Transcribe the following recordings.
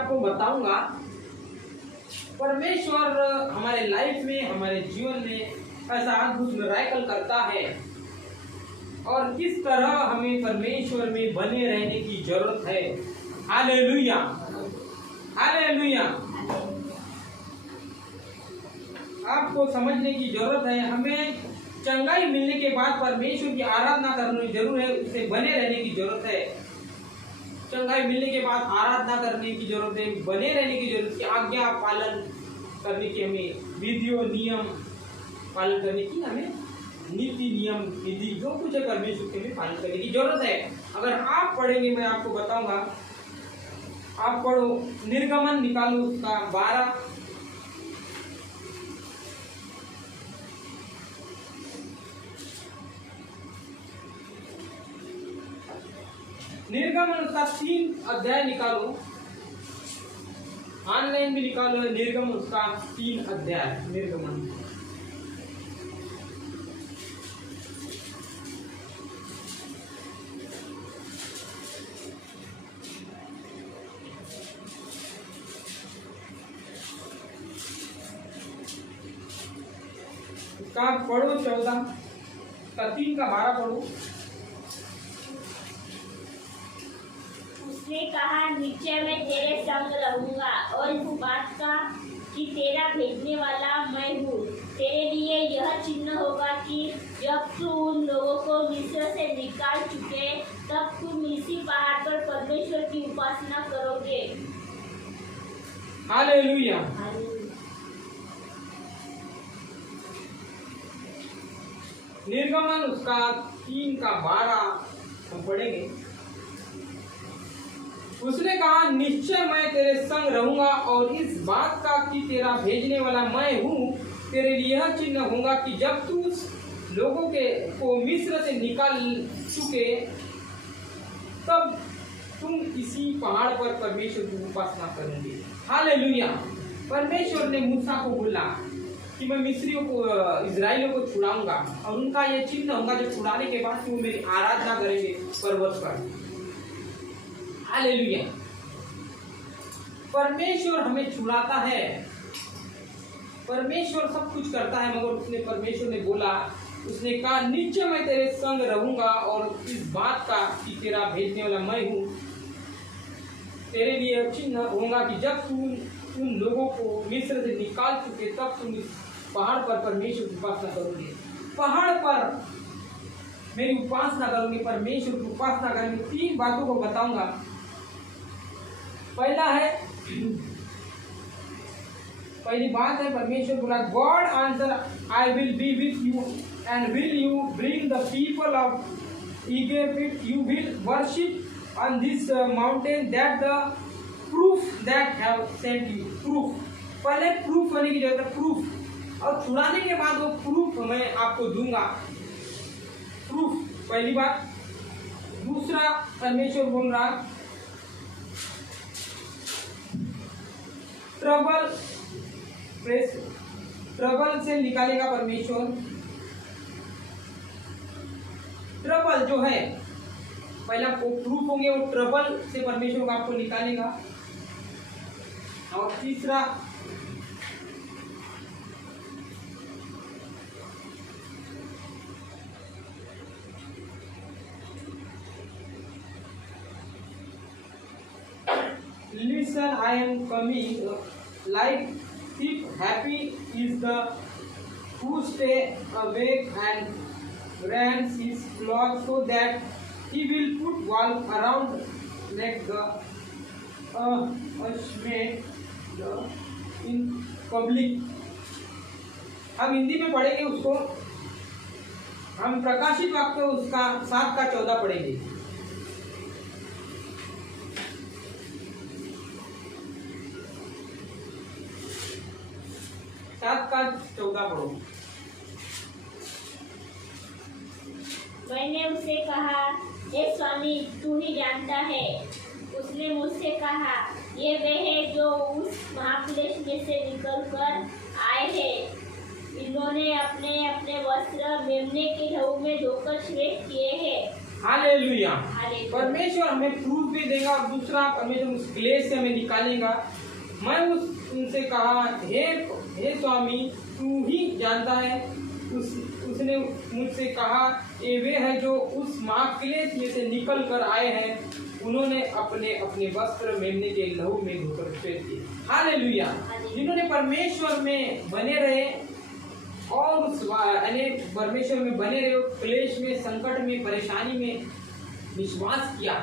आपको बताऊंगा परमेश्वर हमारे लाइफ में, हमारे जीवन में ऐसा अद्भुत मिरेकल करता है और किस तरह हमें परमेश्वर में बने रहने की जरूरत है। Hallelujah, hallelujah. आपको समझने की जरूरत है, हमें चंगाई मिलने के बाद परमेश्वर की आराधना करनी जरूर है, उससे बने रहने की जरूरत है। चंगाई मिलने के बाद आराधना करने की जरूरत है, बने रहने की जरूरत है, आज्ञा पालन करने की, हमें विधियों नियम पालन करने की, हमें नीति नियम विधि जो कुछ है परमेश्वर के लिए पालन करने की जरूरत है। अगर आप पढ़ेंगे, मैं आपको बताऊंगा, आप पढ़ो निर्गमन निकालो उसका 12, निर्गमन उसका 3 अध्याय निकालो, ऑनलाइन भी निकालो, निर्गमन उसका 3 अध्याय, निर्गमन का पढ़ो 14 का 3 का 12 पढ़ो। उसने कहा, निश्चय मैं तेरे संग रहूंगा और इस बात का कि तेरा भेजने वाला मैं हूँ। तेरे लिए यह चिन्ह होगा कि जब तू उन लोगों को मिस्र से निकाल चुके तब तुम इसी पहाड़ पर परमेश्वर की उपासना करोगे। हालेलुया। निर्गमन उसका 3 का 12 हम पढ़ेंगे। उसने कहा, निश्चय मैं तेरे संग रहूंगा और इस बात का कि तेरा भेजने वाला मैं हूँ। तेरे लिए यह चिन्ह होगा कि जब तू लोगों को मिस्र से निकाल चुके तब तुम इसी पहाड़ पर परमेश्वर की उपासना करोगे। हालेलुया। परमेश्वर ने मूसा को बोला कि मैं मिस्रियों को, इजराइलियों को छुड़ाऊंगा और उनका यह चिन्ह होगा, जब छुड़ाने के बाद वो मेरी आराधना करेंगे पर्वत पर। हालेलुया। परमेश्वर हमें छुड़ाता है, परमेश्वर सब कुछ करता है, मगर परमेश्वर ने बोला, उसने कहा, निश्चय मैं तेरे संग रहूंगा और इस बात का कि तेरा भेजने वाला मैं हूँ। तेरे लिए चिन्ह होगा कि जब तुम उन लोगों को मिस्र से निकाल चुके तब तुम इस पहाड़ पर परमेश्वर की उपासना करोगे। पहाड़ पर मेरी उपासना करोगे, परमेश्वर की उपासना करेंगे। 3 बातों को बताऊंगा। पहली बात है, परमेश्वर बोला, God answer, I will be with you and will you bring the people of Egypt, you will worship on this mountain that the proof that have sent you. Proof, पहले प्रूफ होने की जरूरत है, प्रूफ, और छुड़ाने के बाद वो प्रूफ मैं आपको दूंगा। प्रूफ, पहली बात। दूसरा, परमेश्वर बोल रहा, ट्रबल से निकालेगा परमेश्वर। ट्रबल जो है, पहला वो प्रूफ होंगे, वो ट्रबल से परमेश्वर को आपको निकालेगा। और तीसरा, listen, I am coming, like if happy is the who stay awake and rends his cloth, so that he will put wall around like the in public। हम हिंदी में पढ़ेंगे उसको, हम प्रकाशित वाक्य उसका 7 का 14 पढ़ेंगे। का 14 पढ़ो। मैंने उससे कहा, हे स्वामी, तू ही जानता है। उसने मुझसे कहा, ये वे हैं जो उस महाक्लेश में से निकलकर आए हैं। इन्होंने अपने अपने वस्त्र मेमने के लहू में धोकर श्रेष्ठ किए हैं हालेलुया। हालेलुया। परमेश्वर हमें प्रूफ भी देगा और दूसरा परमेश्वर उस क्लेश से हमें निकालेगा। मैं उनसे कहा, हे स्वामी, तू ही जानता है। उसने मुझसे कहा, ये वे है जो उस महाक्लेश में से निकल कर आए हैं। उन्होंने अपने अपने वस्त्र मेमने के लहू में धोकर श्वेत किए। हालेलुया। जिन्होंने परमेश्वर में बने रहे और उस परमेश्वर में बने रहे, क्लेश में, संकट में, परेशानी में विश्वास किया।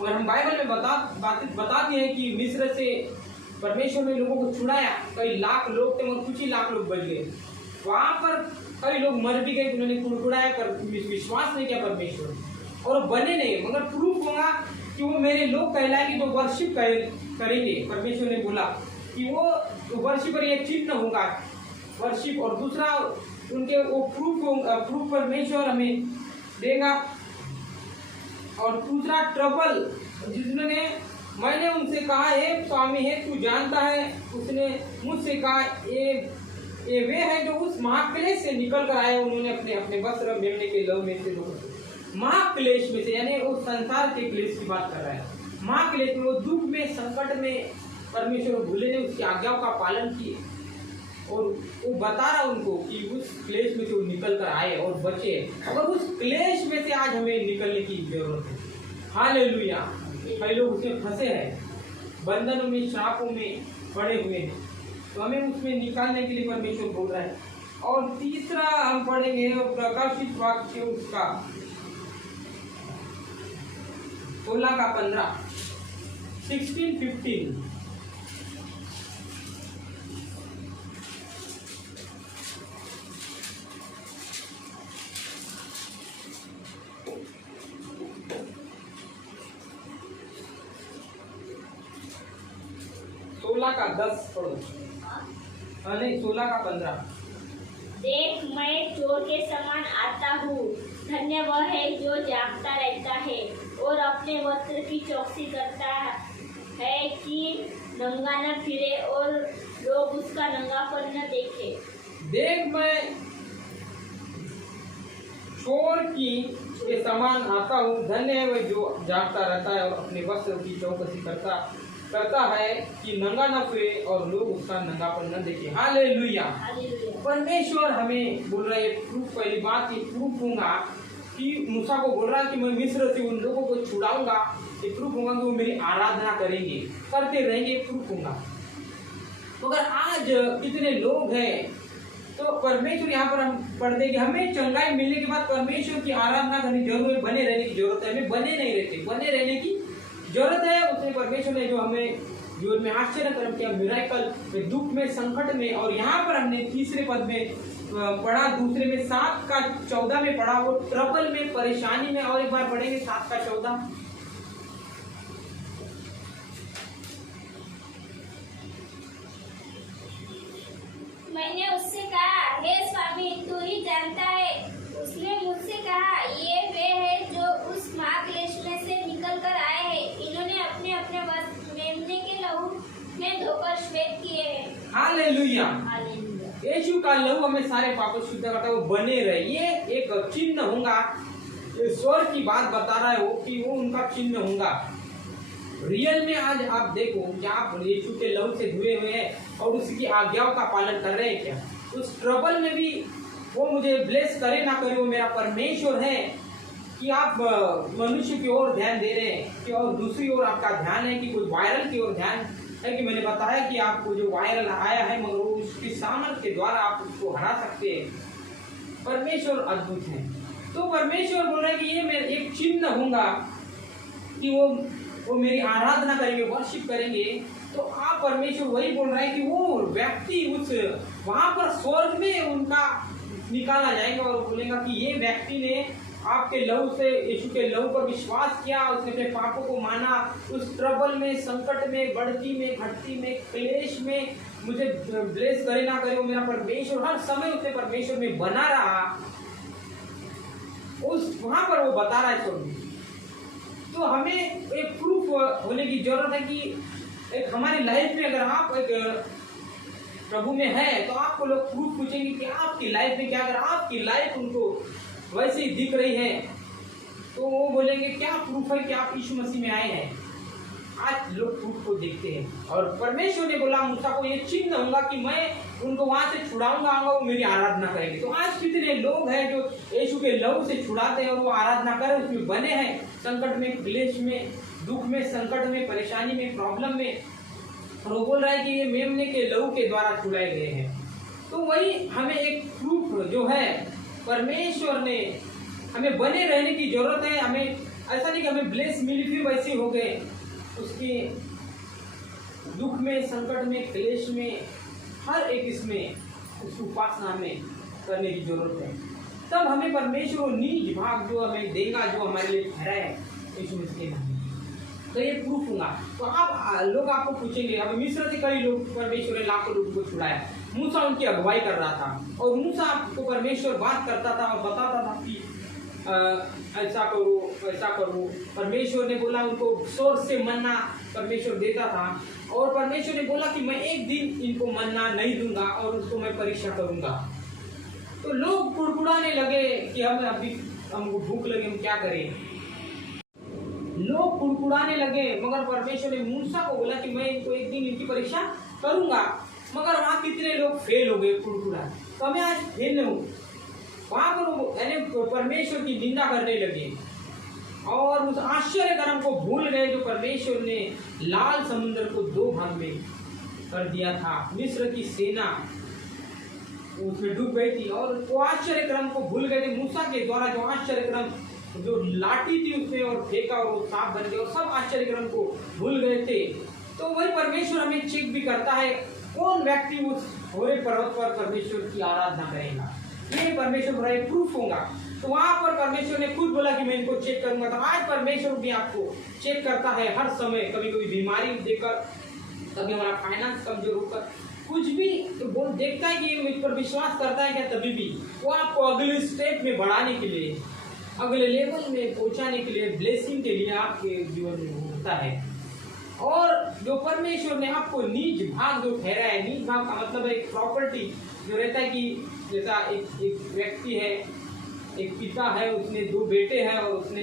और हम बाइबल में बताते हैं कि मिस्र से परमेश्वर ने लोगों को छुड़ाया। कई लाख लोग थे और कुछ ही लाख लोग बच गए। वहां पर कई लोग मर भी गए, उन्होंने कुड़कुड़ाया, पर विश्वास नहीं किया परमेश्वर, और बने नहीं। मगर प्रूफ होगा कि वो मेरे लोग कहलाएंगे तो वर्शिप करेंगे। परमेश्वर ने बोला कि वो वर्शिप पर एक चिन्ह होगा, वर्शिप। और दूसरा उनके वो प्रूफ परमेश्वर हमें देगा। और दूसरा ट्रबल, जिसने मैंने उनसे कहा, हे स्वामी, हे तू जानता है। उसने मुझसे कहा, ये वे है जो उस महाक्लेश से निकल कर आए। उन्होंने अपने अपने वस्त्र मेमने के लहू में से धोकर। महाक्लेश में से यानी वो संसार के क्लेश की बात कर रहा है। महाक्लेश में, वो दुख में, संकट में परमेश्वर भूले ने उसकी आज्ञाओं का पालन किए। और वो बता रहा उनको कि उस क्लेश में से वो निकल कर आए और बचे। और उस क्लेश में से आज हमें निकलने की जरूरत है। हालेलुया। कई लोग उसमें फंसे हैं, बंधनों में, श्रापों में पड़े हुए हैं, तो हमें उसमें निकालने के लिए परमेश्वर बोल रहा है। और तीसरा हम पढ़ेंगे प्रकाशित वाक्य उसका 16:15, 16:15। का 10 पढ़ो। नहीं, 16:15। देख, मैं चोर के समान आता हूँ। धन्य वह है जो जागता रहता है और अपने वस्त्र की चौकसी करता है कि नंगा न फिरे और लोग उसका नंगापन न देखे। देख, मैं चोर के समान आता हूँ। धन्य है वह जो जागता रहता है और अपने वस्त्र की चौकसी करता है कि नंगा न फिरे और लोग उसका नंगापन न देखे। हालेलुया। परमेश्वर हमें बोल रहा है, प्रूफ, पहली बात ये प्रूफ होगा कि मूसा को बोल रहा है कि मैं मिस्र से उन लोगों को छुड़ाऊंगा। ये प्रूफ होगा कि वो मेरी आराधना करेंगे, करते रहेंगे, प्रूफ होगा। मगर आज कितने लोग हैं, तो परमेश्वर यहाँ पर हम पढ़ देंगे, हमें चंगाई मिलने के बाद परमेश्वर की आराधना करनी जरूर है, बने रहने की जरूरत है। हमें बने नहीं रहते, बने रहने की जरूरत है। उसने परमेश्वर ने जो हमें जीवन में आश्चर्य कर्म किया, मिराकल में, दुख में, संकट में। और यहाँ पर हमने तीसरे पद में पढ़ा, दूसरे में 7:14 में पढ़ा, वो ट्रबल में, परेशानी में। और एक बार पढ़ेंगे 7:14। मैंने उससे कहा, हे स्वामी, तू ही जानता है। उसने मुझसे कहा, ये वे है जो उस महाक्लेश में से निकल कर आए हैं। इन्होंने अपने अपने वस्त्र मेमने के लहू में धोकर श्वेत किए हैं। हालेलुया। हालेलुया। यीशु का लहू हमें सारे पापों से शुद्ध करता है, वो बने रहे। ये एक चिन्ह होगा, स्वर की बात बता रहा है वो, कि वो उनका चिन्ह होगा। रियल में आज आप देखो कि आप यीशु के लहू से धुए हुए हैं और उसकी आज्ञाओं का पालन कर रहे हैं क्या? उस ट्रबल में भी वो मुझे ब्लेस करे ना करे, वो मेरा परमेश्वर है। कि आप मनुष्य की ओर ध्यान दे रहे हैं कि और दूसरी ओर आपका ध्यान है कि कोई वायरल की ओर ध्यान है। कि मैंने बताया कि आपको जो वायरल आया है, मगर वो उसकी सामर्थ्य के द्वारा आप उसको हरा सकते हैं। परमेश्वर अद्भुत है। तो परमेश्वर बोल रहे हैं कि ये मेरा एक चिन्ह होगा कि वो मेरी आराधना करेंगे, वर्शिप करेंगे। तो आप परमेश्वर वही बोल रहा है कि वो व्यक्ति उस वहां पर स्वर्ग में उनका निकाला जाएगा और बोलेगा कि ये व्यक्ति ने आपके लहू से, यीशु के लहू पर विश्वास किया, उसने अपने पापों को माना। उस ट्रबल में, संकट में, बढ़ती में, घटती में, क्लेश में मुझे ब्लेस करे ना करे, वो मेरा परमेश्वर हर समय उसने परमेश्वर में बना रहा। उस वहां पर वो बता रहा है स्वर्ग। तो हमें एक प्रूफ होने की जरूरत है कि एक हमारी लाइफ में अगर आप एक प्रभु में है तो आपको लोग प्रूफ पूछेंगे कि आपकी लाइफ में क्या, अगर आपकी लाइफ उनको वैसे ही दिख रही है तो वो बोलेंगे क्या प्रूफ है कि आप यीशु मसीह में आए हैं। आज लोग प्रूफ को देखते हैं। और परमेश्वर ने बोला मूसा को, ये चिन्ह होगा कि मैं उनको वहां से छुड़ाऊंगा, वो मेरी आराधना करेंगे। तो आज कितने लोग हैं जो यीशु के लहू से छुड़ाते हैं और वो आराधना करें, उसमें बने हैं, संकट में, क्लेश में, दुख में, संकट में, परेशानी में, प्रॉब्लम में, और वो बोल रहा है कि ये मेमने के लहू के द्वारा छुड़ाए गए हैं। तो वही हमें एक प्रूफ जो है परमेश्वर ने हमें बने रहने की जरूरत है। हमें ऐसा नहीं कि हमें ब्लेस मिली फिर वैसे हो गए, उसके दुख में, संकट में, क्लेश में, हर एक इसमें उस उपासना में करने की जरूरत है। तब हमें परमेश्वर वो निज भाग जो हमें देगा, जो हमारे लिए ठहरा है यीशु मसीह के नाम में। तो ये प्रूफ होगा। तो आप लोग आपको पूछेंगे, अब मिस्र से कई लोग परमेश्वर ने लाखों लोगों को छुड़ाया, मूसा उनकी अगुवाई कर रहा था और मूसा को परमेश्वर बात करता था और बताता था कि ऐसा करो, ऐसा करो। परमेश्वर ने बोला उनको सोर्स से मन्ना परमेश्वर देता था और परमेश्वर ने बोला कि मैं एक दिन इनको मन्ना नहीं दूंगा और उसको मैं परीक्षा करूंगा। तो लोग कुड़कुड़ाने लगे कि हमको भूख लगे, हम क्या करें। लोग कुड़कुड़ाने लगे, मगर परमेश्वर ने मूसा को बोला कि मैं इनको एक दिन इनकी परीक्षा करूंगा। मगर वहाँ कितने लोग फेल हो गए कुड़कुड़ा। तो हमें आज फेल नहीं हो, वहां पर यानी परमेश्वर की निंदा करने लगे और उस आश्चर्य कर्म को भूल गए जो परमेश्वर ने लाल समुद्र को 2 भाग में कर दिया था। मिस्र की सेना उसमें डूब गई थी और वो आश्चर्य क्रम को भूल गए थे। मूसा के द्वारा जो आश्चर्य क्रम, जो लाठी थी उसमें और फेंका और वो सांप बन गए और सब आश्चर्य क्रम को भूल गए थे। तो वही परमेश्वर हमें चेक भी करता है, कौन व्यक्ति उस होरे पर्वत पर परमेश्वर की आराधना करेगा। ये परमेश्वर बड़ा प्रूफ होगा। तो वहां पर परमेश्वर ने खुद बोला कि मैं इनको चेक करूंगा। तो आज परमेश्वर भी आपको चेक करता है हर समय, कभी कभी बीमारी देकर, कभी हमारा फाइनेंस कमजोर होकर, कुछ भी तो वो देखता है कि मुझ पर विश्वास करता है क्या, तभी भी वो आपको अगले स्टेप में बढ़ाने के लिए, अगले लेवल में पहुंचाने के लिए, ब्लेसिंग के लिए आपके जीवन में होता है। और जो परमेश्वर ने आपको निज भाग जो ठहरा है, निज भाग का मतलब है एक प्रॉपर्टी जो रहता है कि जैसा एक व्यक्ति है, एक पिता है, उसने 2 बेटे हैं और उसने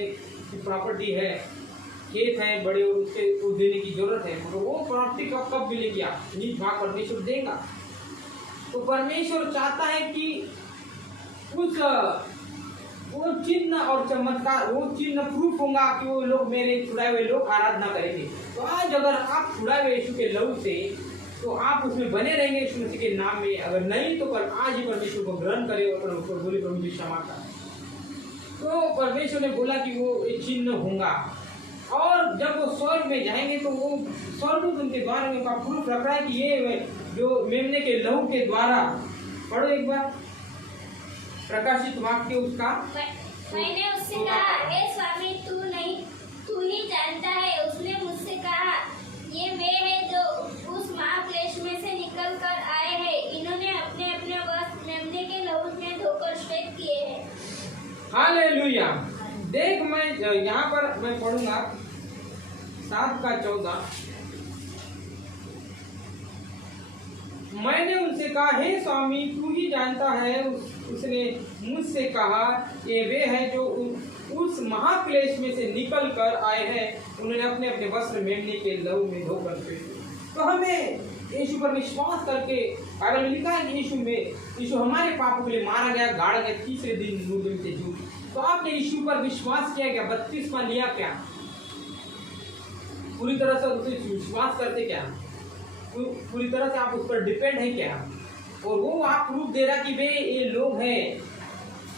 प्रॉपर्टी है, खेत है बड़े और उसको देने की जरूरत है, मगर वो प्रॉपर्टी कब मिलेगी, आप निज भाग परमेश्वर देगा। तो परमेश्वर चाहता है कि उस वो चिन्ह और चमत्कार, वो चिन्ह प्रूफ होगा कि वो लोग, मेरे छुड़ाए हुए लोग आराधना करेंगे। तो आज अगर आप छुड़ाए हुए यीशु के लहू से, तो आप उसमें बने रहेंगे यीशु मसीह के नाम में। अगर नहीं तो पर आज ही परमेश्वर को ग्रहण करे और बोले प्रभु जी क्षमा कर। तो परमेश्वर ने बोला कि वो एक चिन्ह होगा और जब वो स्वर्ग में जाएंगे तो वो स्वर्गदूत उनके द्वारा उनका प्रूफ रख रहा है कि ये जो मेमने के लहू के द्वारा, पढ़ो एक बार प्रकाशित वाक्य उसका। मैंने उससे कहा, हे स्वामी तू ही जानता है। उसने मुझसे कहा, ये वे हैं जो उस महाक्लेश में से निकल कर आए हैं। इन्होंने अपने अपने वस्त्र मेमने के लहू में धोकर श्वेत किए हैं। हालेलुया। देख मैं यहाँ पर मैं पढ़ूंगा 7:14। मैंने उनसे कहा, हे स्वामी तू ही जानता है। उसने मुझसे कहा, ये वे हैं जो उस महाक्लेश में से निकल कर आए हैं। उन्होंने अपने अपने वस्त्र मेमने के लहू में धोकर श्वेत। तो हमें यीशु पर विश्वास करके, बाइबल में लिखा है कि यीशु हमारे पापों के लिए मारा गया, गाड़ा गया, 3रे दिन मुर्दों में से जी। तो आपने यीशु पर विश्वास किया क्या? बपतिस्मा लिया क्या? पूरी तरह से उसे विश्वास करते क्या? पूरी तरह से आप उस पर डिपेंड है क्या? और वो आप प्रूफ दे रहा कि वे ये लोग हैं,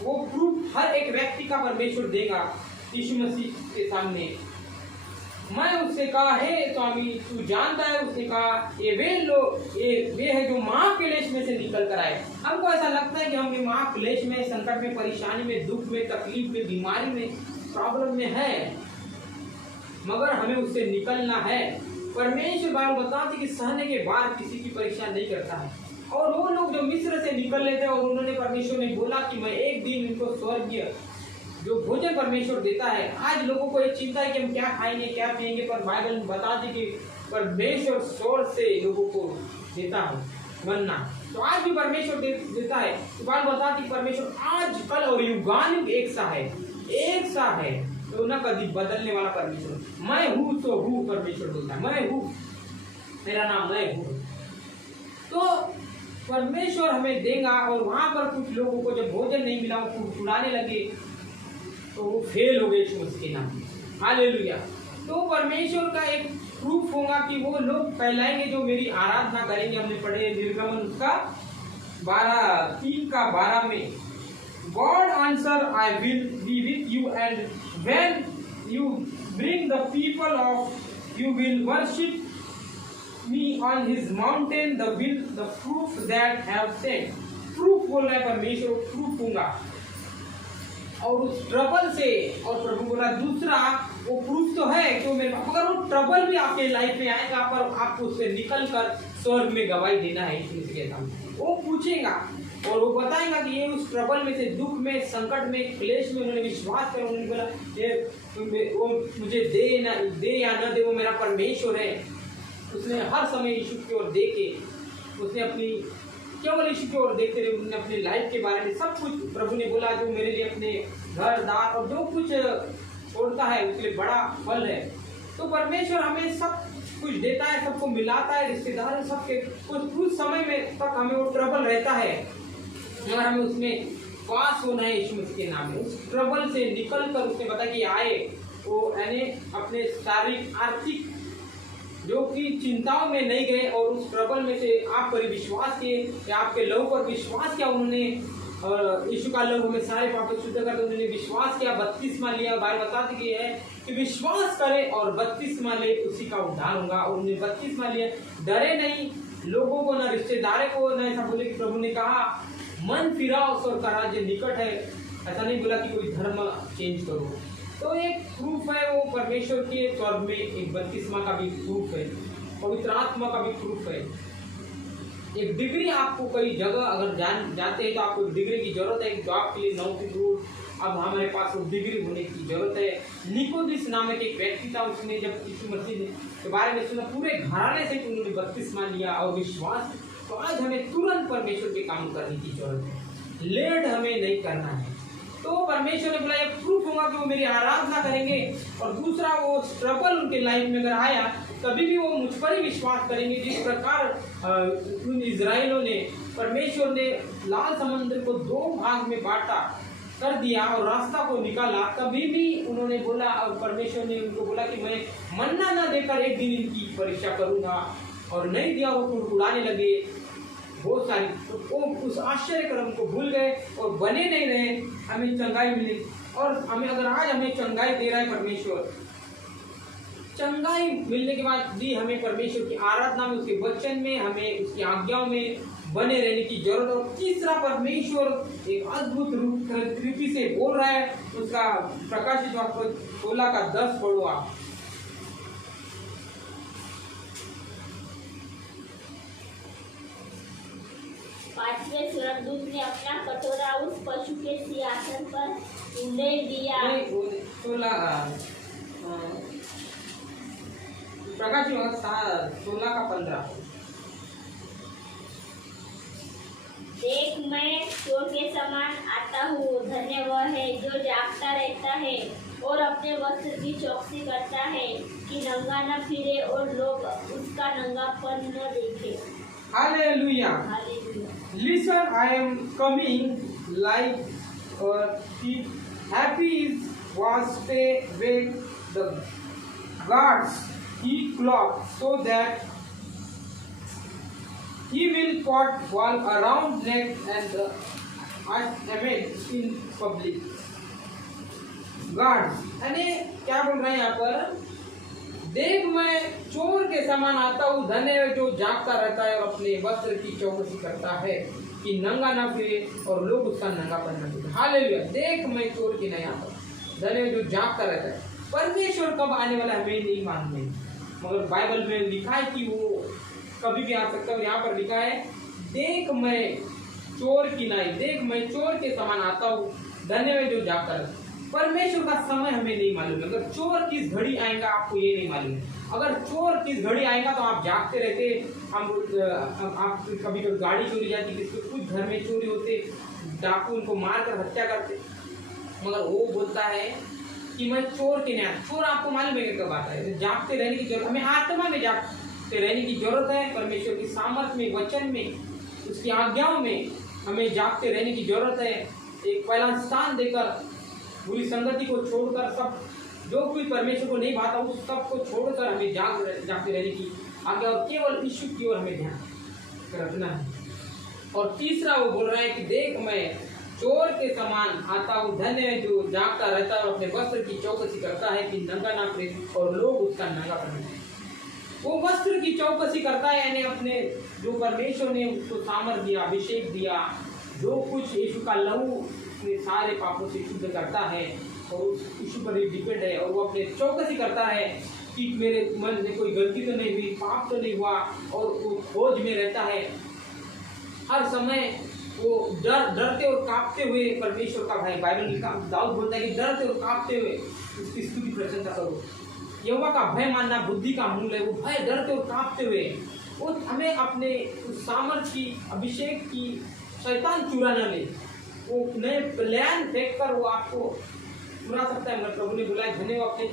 वो प्रूफ हर एक व्यक्ति का परमेश्वर देगा यीशु मसीह के सामने। मैं उससे कहा, हे स्वामी तू जानता है। उसने कहा, ये वे हैं जो महाक्लेश में से निकल कर आए। हमको ऐसा लगता है कि हम महाक्लेश में, संकट में, परेशानी में, दुख में, तकलीफ में, बीमारी में, प्रॉब्लम में है, मगर हमें उससे निकलना है। परमेश्वर बाइबल बताती कि सहने के बाद किसी की परीक्षा नहीं करता है। और वो लोग जो मिस्र से निकल लेते और उन्होंने, परमेश्वर ने बोला कि मैं एक दिन इनको स्वर्गीय जो भोजन परमेश्वर देता है। आज लोगों को एक चिंता है कि हम क्या खाएंगे, क्या पिएंगे, पर बाइबल बताती कि परमेश्वर स्वर्ग से लोगों को देता है मन्ना। तो आज भी परमेश्वर देता है। तो बाइबल बताती परमेश्वर आज, कल और युगानुग एक सा है, एक सा है। तो ना कभी बदलने वाला परमेश्वर, मैं हूँ तो हूँ परमेश्वर बोलता है, मैं हूँ, मेरा नाम मैं हूँ। तो परमेश्वर हमें देगा। और वहां पर कुछ लोगों को जब भोजन नहीं मिला, वो कुड़कुड़ाने लगे, तो वो फेल हो गए यीशु मसीह के नाम में। हालेलुया। तो परमेश्वर का एक प्रूफ होगा कि वो लोग फैलाएंगे जो मेरी आराधना करेंगे। हमने पढ़े निर्गमन उसका 3:12 में, God answer I will be with you and when you bring the people of you will worship me on his mountain the proof that have sent। Proof बोल रहा है परमेश्वर, प्रूफ होगा। और उस ट्रबल से, और प्रभु बोला दूसरा वो प्रूफ तो है कि मेरे, मगर वो ट्रबल भी आपके लाइफ में आएगा, पर आपको उससे निकल कर स्वर्ग में गवाही देना है यीशु मसीह के सामने। वो पूछेगा और वो बताएगा कि ये उस ट्रबल में से, दुख में, संकट में, क्लेश में उन्होंने विश्वास कर, उन्होंने बोला ये वो मुझे दे या न दे, वो मेरा परमेश्वर है। उसने हर समय यीशु की ओर देखे, उसने अपनी केवल यीशु की ओर देखते रहे, उन्होंने अपने लाइफ के बारे में सब कुछ, प्रभु ने बोला जो मेरे लिए अपने घर दार और जो कुछ छोड़ता है उसके लिए बड़ा फल है। तो परमेश्वर हमें सब कुछ देता है, सबको मिलाता है, रिश्तेदार सबके कुछ समय में तक हमें वो ट्रबल रहता है, मगर हमें उसमें पास होना है यीशु मसीह के नाम में। उस ट्रबल से निकल कर उसने बताया कि आए वो, यानी अपने शारीरिक आर्थिक जो कि चिंताओं में नहीं गए, और उस ट्रबल में से आप पर विश्वास किए, या आपके लहू पर विश्वास किया उन्होंने, और यीशु का लहू हमें सारे पापों शुद्ध करके उन्होंने विश्वास किया, बपतिस्मा लिया। बाइबल बताती गई है कि विश्वास करे और बपतिस्मा ले, उसी का उद्धार होगा। और उन्होंने बपतिस्मा लिया, डरे नहीं, लोगों को न रिश्तेदारों को न ऐसा बोले कि प्रभु ने कहा मन फिराओ स्वर्ग का राज्य निकट है, ऐसा नहीं बोला कि कोई धर्म चेंज करो। तो एक प्रूफ है वो परमेश्वर के स्वर्ग में, एक बपतिस्मा का भी प्रूफ है, पवित्र आत्मा का भी प्रूफ है। एक डिग्री, आपको कई जगह अगर जाते हैं तो आपको डिग्री की जरूरत है, जॉब के लिए, नौकरी ढूंढ, अब हमारे पास वो डिग्री होने की जरूरत है। निकोदिस नामक एक व्यक्ति था, उसने जब यीशु मसीह के बारे में सुना, पूरे घराने से उन्होंने बपतिस्मा लिया और विश्वास। तो आज हमें तुरंत परमेश्वर के काम करने की जरूरत है, लेट हमें नहीं करना है। तो परमेश्वर ने बोला ये प्रूफ होगा कि वो मेरी आराधना करेंगे। और दूसरा, वो ट्रबल उनके लाइफ में अगर आया तभी भी वो मुझ पर ही विश्वास करेंगे। जिस प्रकार उन इजराइलों ने, परमेश्वर ने लाल समुद्र को 2 भाग में बांटा कर दिया और रास्ता को निकाला, तभी भी उन्होंने बोला, और परमेश्वर ने उनको बोला कि मैं मन्ना न देकर एक दिन इनकी परीक्षा करूंगा, और नहीं दिया। वो कुड़कुड़ाने लगे बहुत सारी, तो वो उस आश्चर्य क्रम को भूल गए और बने नहीं रहे। हमें चंगाई मिली, और हमें अगर आज हमें चंगाई दे रहा है परमेश्वर, चंगाई मिलने के बाद भी हमें परमेश्वर की आराधना में, उसके वचन में, हमें उसकी आज्ञाओं में बने रहने की जरूरत। और तीसरा, परमेश्वर एक अद्भुत रूप रीति से बोल रहा है, उसका प्रकाशित वाक्य 16:10 पढ़ो आप। पांचवें स्वर्गदूत ने अपना कटोरा उस पशु के सिंहासन पर उंडेल दिया। प्रकाशित वाक्य 16:15। देख, मैं चोर के समान आता हूँ, धन्य वह है जो जागता रहता है और अपने वस्त्र की चौकसी करता है कि नंगा न फिरे और लोग उसका नंगापन न देखे। Hallelujah. Listen, I am coming like happy was stay with the guards he clocked, so that he will put wall around neck and in public. Guards, यानी क्या बोल रहे हैं यहाँ पर? देख, मैं चोर के समान आता हूँ, धन्य है जो जागता रहता है और अपने वस्त्र की चौकसी करता है कि नंगा ना फिरे और लोग उसका नंगापन न देखें। हालेलुया। देख, मैं चोर की नहीं आता, धन्य है जो जागता रहता है। परमेश्वर कब आने वाला हमें नहीं मालूम है, मगर बाइबल में लिखा है कि वो कभी भी आ सकता है। और यहाँ पर लिखा है, देख मैं चोर की नहीं, देख मैं चोर के समान आता हूँ, धन्य है जो जागता रहता है। परमेश्वर का समय हमें नहीं मालूम है। अगर चोर किस घड़ी आएगा आपको ये नहीं मालूम है। अगर चोर किस घड़ी आएगा तो आप जागते रहते। आप कभी कभी गाड़ी चोरी जाती, किसी कुछ घर में चोरी होते, डाकू उनको मार कर हत्या करते, मगर वो बोलता है कि मैं चोर के न्याय, चोर आपको मालूम है कि कब आता है, जागते रहने की जरूरत, हमें आत्मा में जागते रहने की जरूरत है। परमेश्वर की सामर्थ्य में, वचन में, उसकी आज्ञाओं में हमें जागते रहने की जरूरत है। एक पहला स्थान देकर, बुरी संगति को छोड़कर, सब जो कोई परमेश्वर को नहीं भाता उस सब को छोड़कर हमें जागते रहने की आज्ञा, और केवल यीशु की ओर हमें ध्यान रखना है। और तीसरा वो बोल रहा है कि देख मैं चोर के समान आता हूँ, धन्य है जो जागता रहता है और अपने वस्त्र की चौकसी करता है कि नंगा ना फिरे और लोग उसका नंगा पहने। वो वस्त्र की चौकसी करता है, यानी अपने जो परमेश्वर ने उसको सामर्थ दिया, अभिषेक दिया, जो कुछ यीशु का लहू सारे पापों से शुद्ध करता है और यीशु पर ही डिपेंड है, और वो अपने चौकसी करता है कि मेरे मन में कोई गलती तो नहीं हुई, पाप तो नहीं हुआ, और वो खोज में रहता है हर समय। वो डरते और कांपते हुए परमेश्वर का भाई, बाइबल लिखा दाऊद बोलता है कि डरते और कांपते हुए उसकी स्तुति प्रशंसा करो। यहोवा का भय मानना बुद्धि का मूल है। वो भय, डरते और कांपते हुए वो हमें अपने उस सामर्थ्य की, अभिषेक की, शैतान चुरा न ले, वो नए प्लान फेंक कर वो आपको चुरा सकता है। मतलब प्रभु ने बुलाया, धन्य वो अपने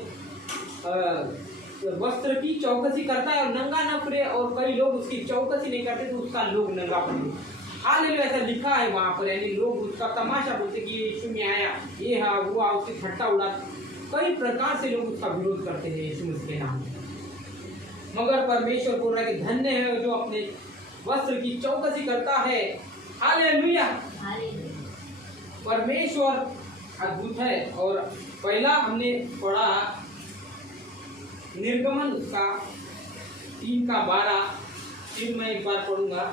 वस्त्र की चौकसी करता है और नंगा न फिरे, और कई लोग उसकी चौकसी नहीं करते तो उसका लोग नंगा पड़े। हालेलुया, ऐसा लिखा है वहाँ पर, यानी लोग उसका तमाशा बोलते कि यीशु में आया, ये हाँ वो उससे ठट्टा उड़ा, कई प्रकार से लोग उसका विरोध करते हैं यीशु मसीह के नाम में। मगर परमेश्वर बोल रहा है कि धन्य है जो अपने वस्त्र की चौकसी करता है। हालेलुया, परमेश्वर अद्भुत है। और पहला हमने पढ़ा निर्गमन का 3:12, फिर मैं एक बार पढ़ूंगा।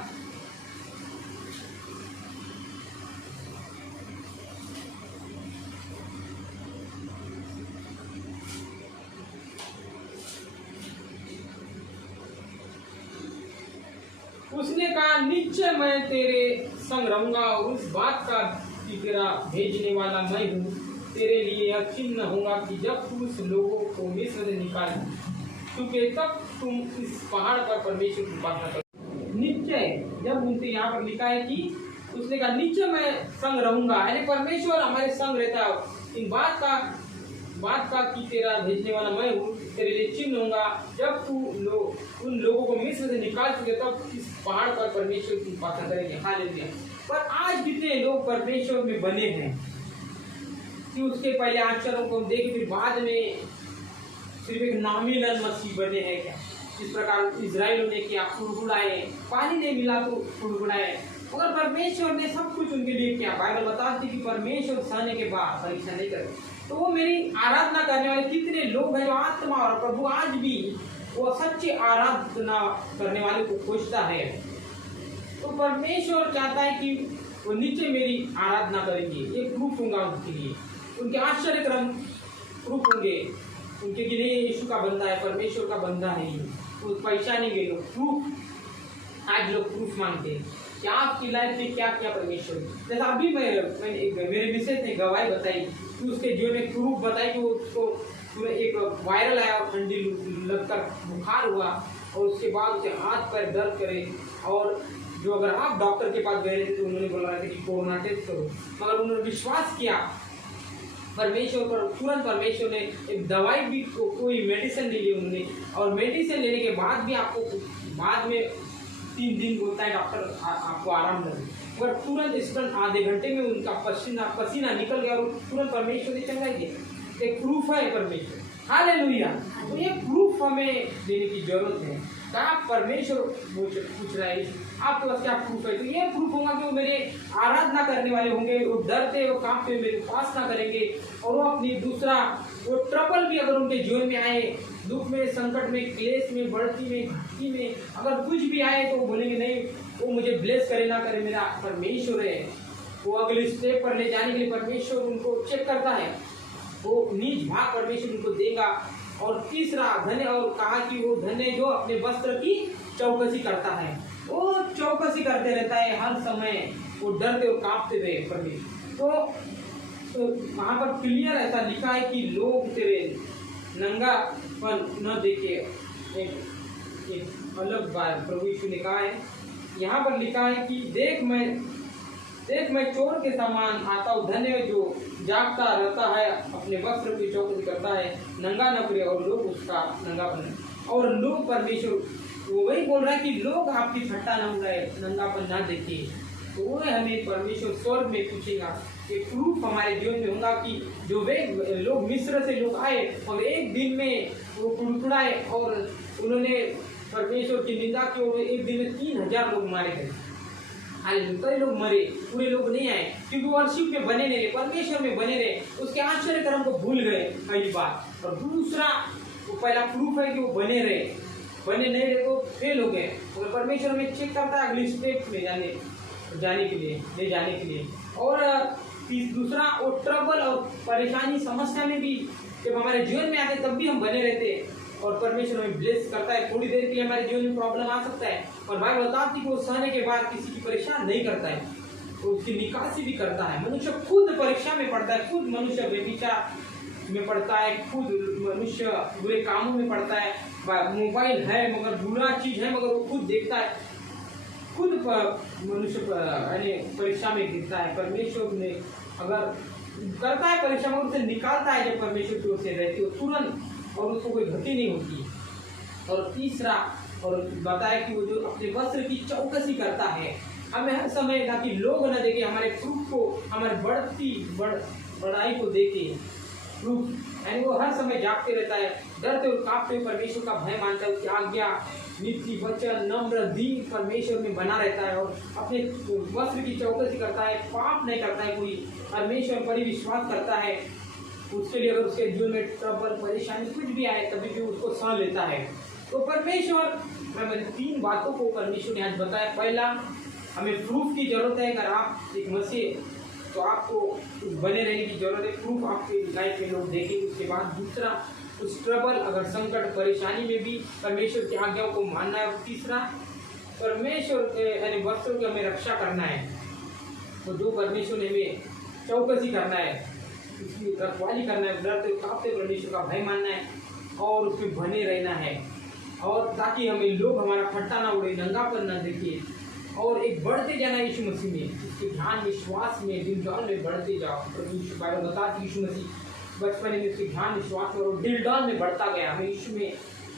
उसने कहा, निश्चय मैं तेरे संग रहूंगा और उस बात का कि तेरा भेजने वाला मैं हूँ, तेरे लिए यह चिन्ह होगा कि जब तू उस लोगों को मिस्र से निकाल चुके तब तुम इस पहाड़ पर परमेश्वर की उपासना करो। निश्चय, जब उनसे यहाँ पर लिखा है कि उसने कहा निश्चय मैं संग रहूंगा, यानी परमेश्वर हमारे संग रहता है। इन बात का कि तेरा भेजने वाला मैं हूँ, तेरे लिए चिन्ह होगा जब तू उन लोगों को मिस्र से निकाल चुके तब इस पहाड़ पर परमेश्वर की उपासना करेंगे। हालेलुया। पर आज कितने लोग परमेश्वर में बने हैं कि उसके पहले आचरणों को देखे फिर बाद में सिर्फ एक नामीनन मसीह बने हैं क्या? जिस प्रकार इजराइल ने किया, कुड़कुड़ाए, पानी नहीं मिला तो कुड़कुड़ाए, मगर परमेश्वर ने सब कुछ उनके लिए किया। बाइबल बताती कि परमेश्वर सहने के बाद परीक्षा नहीं करे। तो वो मेरी आराधना करने वाले कितने लोग हैं जो आत्मा और प्रभु आज भी वो सच्चे आराधना करने वाले को खोजता है। तो परमेश्वर चाहता है कि वो नीचे मेरी आराधना करेंगे, ये प्रूफ होगा उनके लिए, उनके आश्चर्य क्रम प्रूफ होंगे उनके कि नहीं यीशु का बंदा है, परमेश्वर का बंदा है, वो पैसा नहीं गए लोग प्रूफ। आज लोग प्रूफ मांगते हैं कि आपकी लाइफ में क्या क्या परमेश्वर। जैसा अभी मैंने मेरे मिसेज ने गवाही बताई कि उसके जीवन में प्रूफ बताई कि उसको पूरा एक वायरल आया और ठंडी लगकर बुखार हुआ और उसके बाद उसे हाथ पैर दर्द करे, और जो अगर आप डॉक्टर के पास गए थे तो उन्होंने बोला था कि कोरोना टेस्ट करो, मगर उन्होंने विश्वास किया परमेश्वर पर, तुरंत परमेश्वर ने एक दवाई भी कोई मेडिसिन ले ली उन्होंने, और मेडिसिन लेने के बाद भी आपको बाद में 3 दिन बोलता है डॉक्टर आपको आराम लगे, मगर तुरंत इंस्टेंट आधे घंटे में उनका पसीना निकल गया और तुरंत परमेश्वर ने चंगाई दिया। एक प्रूफ है परमेश्वर। हालेलुया। तो ये प्रूफ हमें देने की जरूरत है। आप परमेश्वर पूछ रहा है आपके पास क्या प्रूफ है? तो ये प्रूफ होगा कि वो मेरे आराधना करने वाले होंगे, वो डरते और कांपते हुए मेरी उपासना करेंगे, और वो अपनी दूसरा वो ट्रबल भी अगर उनके जीवन में आए, दुख में, संकट में, क्लेश में, बढ़ती में, घाटी में, अगर कुछ भी आए तो वो बोलेंगे नहीं वो मुझे ब्लेस करे ना करे, मेरा परमेश्वर है। वो अगले स्टेप पर ले जाने के लिए परमेश्वर उनको चेक करता है, वो नीच भाग परमेश्वर उनको देगा। और तीसरा धन्य, और कहा कि वो धन्य जो अपने वस्त्र की चौकसी करता है, वो चौकसी करते रहता है हर समय, वो डरते और कांपते हुए परमेश्वर। तो वहाँ पर क्लियर ऐसा लिखा है कि लोग तेरे नंगापन न देखे। एक अलग बात प्रभु यीशु ने कहा है, यहाँ पर लिखा है कि देख मैं देख मैं चोर के समान आता हूँ, धन्य है जो जागता रहता है, अपने वस्त्र की चौकसी करता है, नंगा न पड़े और लोग उसका नंगापन, और लोग परमेश्वर वो वही बोल रहा है कि लोग आपकी ठट्टा न उड़ाए, नंगापन ना देखे। तो वो हमें परमेश्वर स्वर्ग में पूछेगा कि प्रूफ हमारे जीवन में होगा कि जो वे लोग मिस्र से लोग आए और एक दिन में वो कुड़कुड़ाए और उन्होंने परमेश्वर की निंदा की और एक दिन में 3000 लोग मारे गए। हालेलुया, कई लोग मरे, पूरे लोग नहीं आए क्योंकि वर्शिप में बने रहे, परमेश्वर में बने रहे, उसके आश्चर्य कर्म को भूल गए, पहली बात। और दूसरा वो पहला प्रूफ है कि वो बने रहे, बने नहीं रहे तो फेल हो गए। और परमेश्वर में चेक करता है अगली स्टेप में जाने के लिए, ले जाने के लिए। और दूसरा वो ट्रबल और परेशानी समस्या में भी जब हमारे जीवन में आते तब भी हम बने रहते और परमेश्वर हमें ब्लेस करता है। थोड़ी देर के लिए हमारे जीवन में प्रॉब्लम आ सकता है और भाई बताती कि वो सहने के बाद किसी की परेशान नहीं करता है, तो उसकी निकासी भी करता है। मनुष्य खुद परीक्षा में पड़ता है, खुद मनुष्य व्यभिचार में पड़ता है, खुद मनुष्य बुरे कामों में पड़ता है। मोबाइल है मगर बुरा चीज है मगर वो खुद देखता है, खुद मनुष्य परीक्षा में गिरता है। परमेश्वर ने अगर करता है परीक्षा में उसे निकालता है जब परमेश्वर की ओर से रहती हो तुरंत, और उसको कोई गति नहीं होती। और तीसरा और बताया कि वो जो अपने वस्त्र की चौकसी करता है, हमें हर समय ताकि लोग न देखे, हमारे प्रूफ को, हमारे बढ़ाई को देखे प्रूफ, यानी वो हर समय जागते रहता है, डरते और कांपते हुए परमेश्वर का भय मानता है, उसकी आज्ञा नीति वचन नम्र दीन परमेश्वर में बना रहता है और अपने वस्त्र की चौकसी करता है, पाप नहीं करता है, कोई परमेश्वर पर ही विश्वास करता है। उसके लिए अगर उसके जीवन में ट्रबल परेशानी कुछ भी आए तभी भी उसको सह लेता है। तो परमेश्वर, मैंने 3 बातों को परमेश्वर ने आज बताया। पहला, हमें प्रूफ की जरूरत है। अगर आप एक मसीह तो आपको बने रहने की जरूरत है, प्रूफ आपके लाइफ में लोग देखेंगे। उसके बाद दूसरा, उस ट्रबल अगर संकट परेशानी में भी परमेश्वर की आज्ञाओं को मानना है। तीसरा, परमेश्वर यानी वस्त्रों की हमें रक्षा करना है, तो जो परमेश्वर ने हमें चौकसी करना है, उसकी रखवाली करना है, डरते कांपते परमेश्वर का भय मानना है और उसमें बने रहना है, और ताकि हमें लोग हमारा ठट्टा ना उड़े, नंगापन ना देखे, और एक बढ़ते जाना यीशु मसीह में, उसके ध्यान विश्वास में दिलदाल में बढ़ते जाओ। परमेश्वर बाइबल बताती यीशु मसीह बचपन में उसके ध्यान विश्वास में और दिलदाल में बढ़ता गया। हमें यीशु में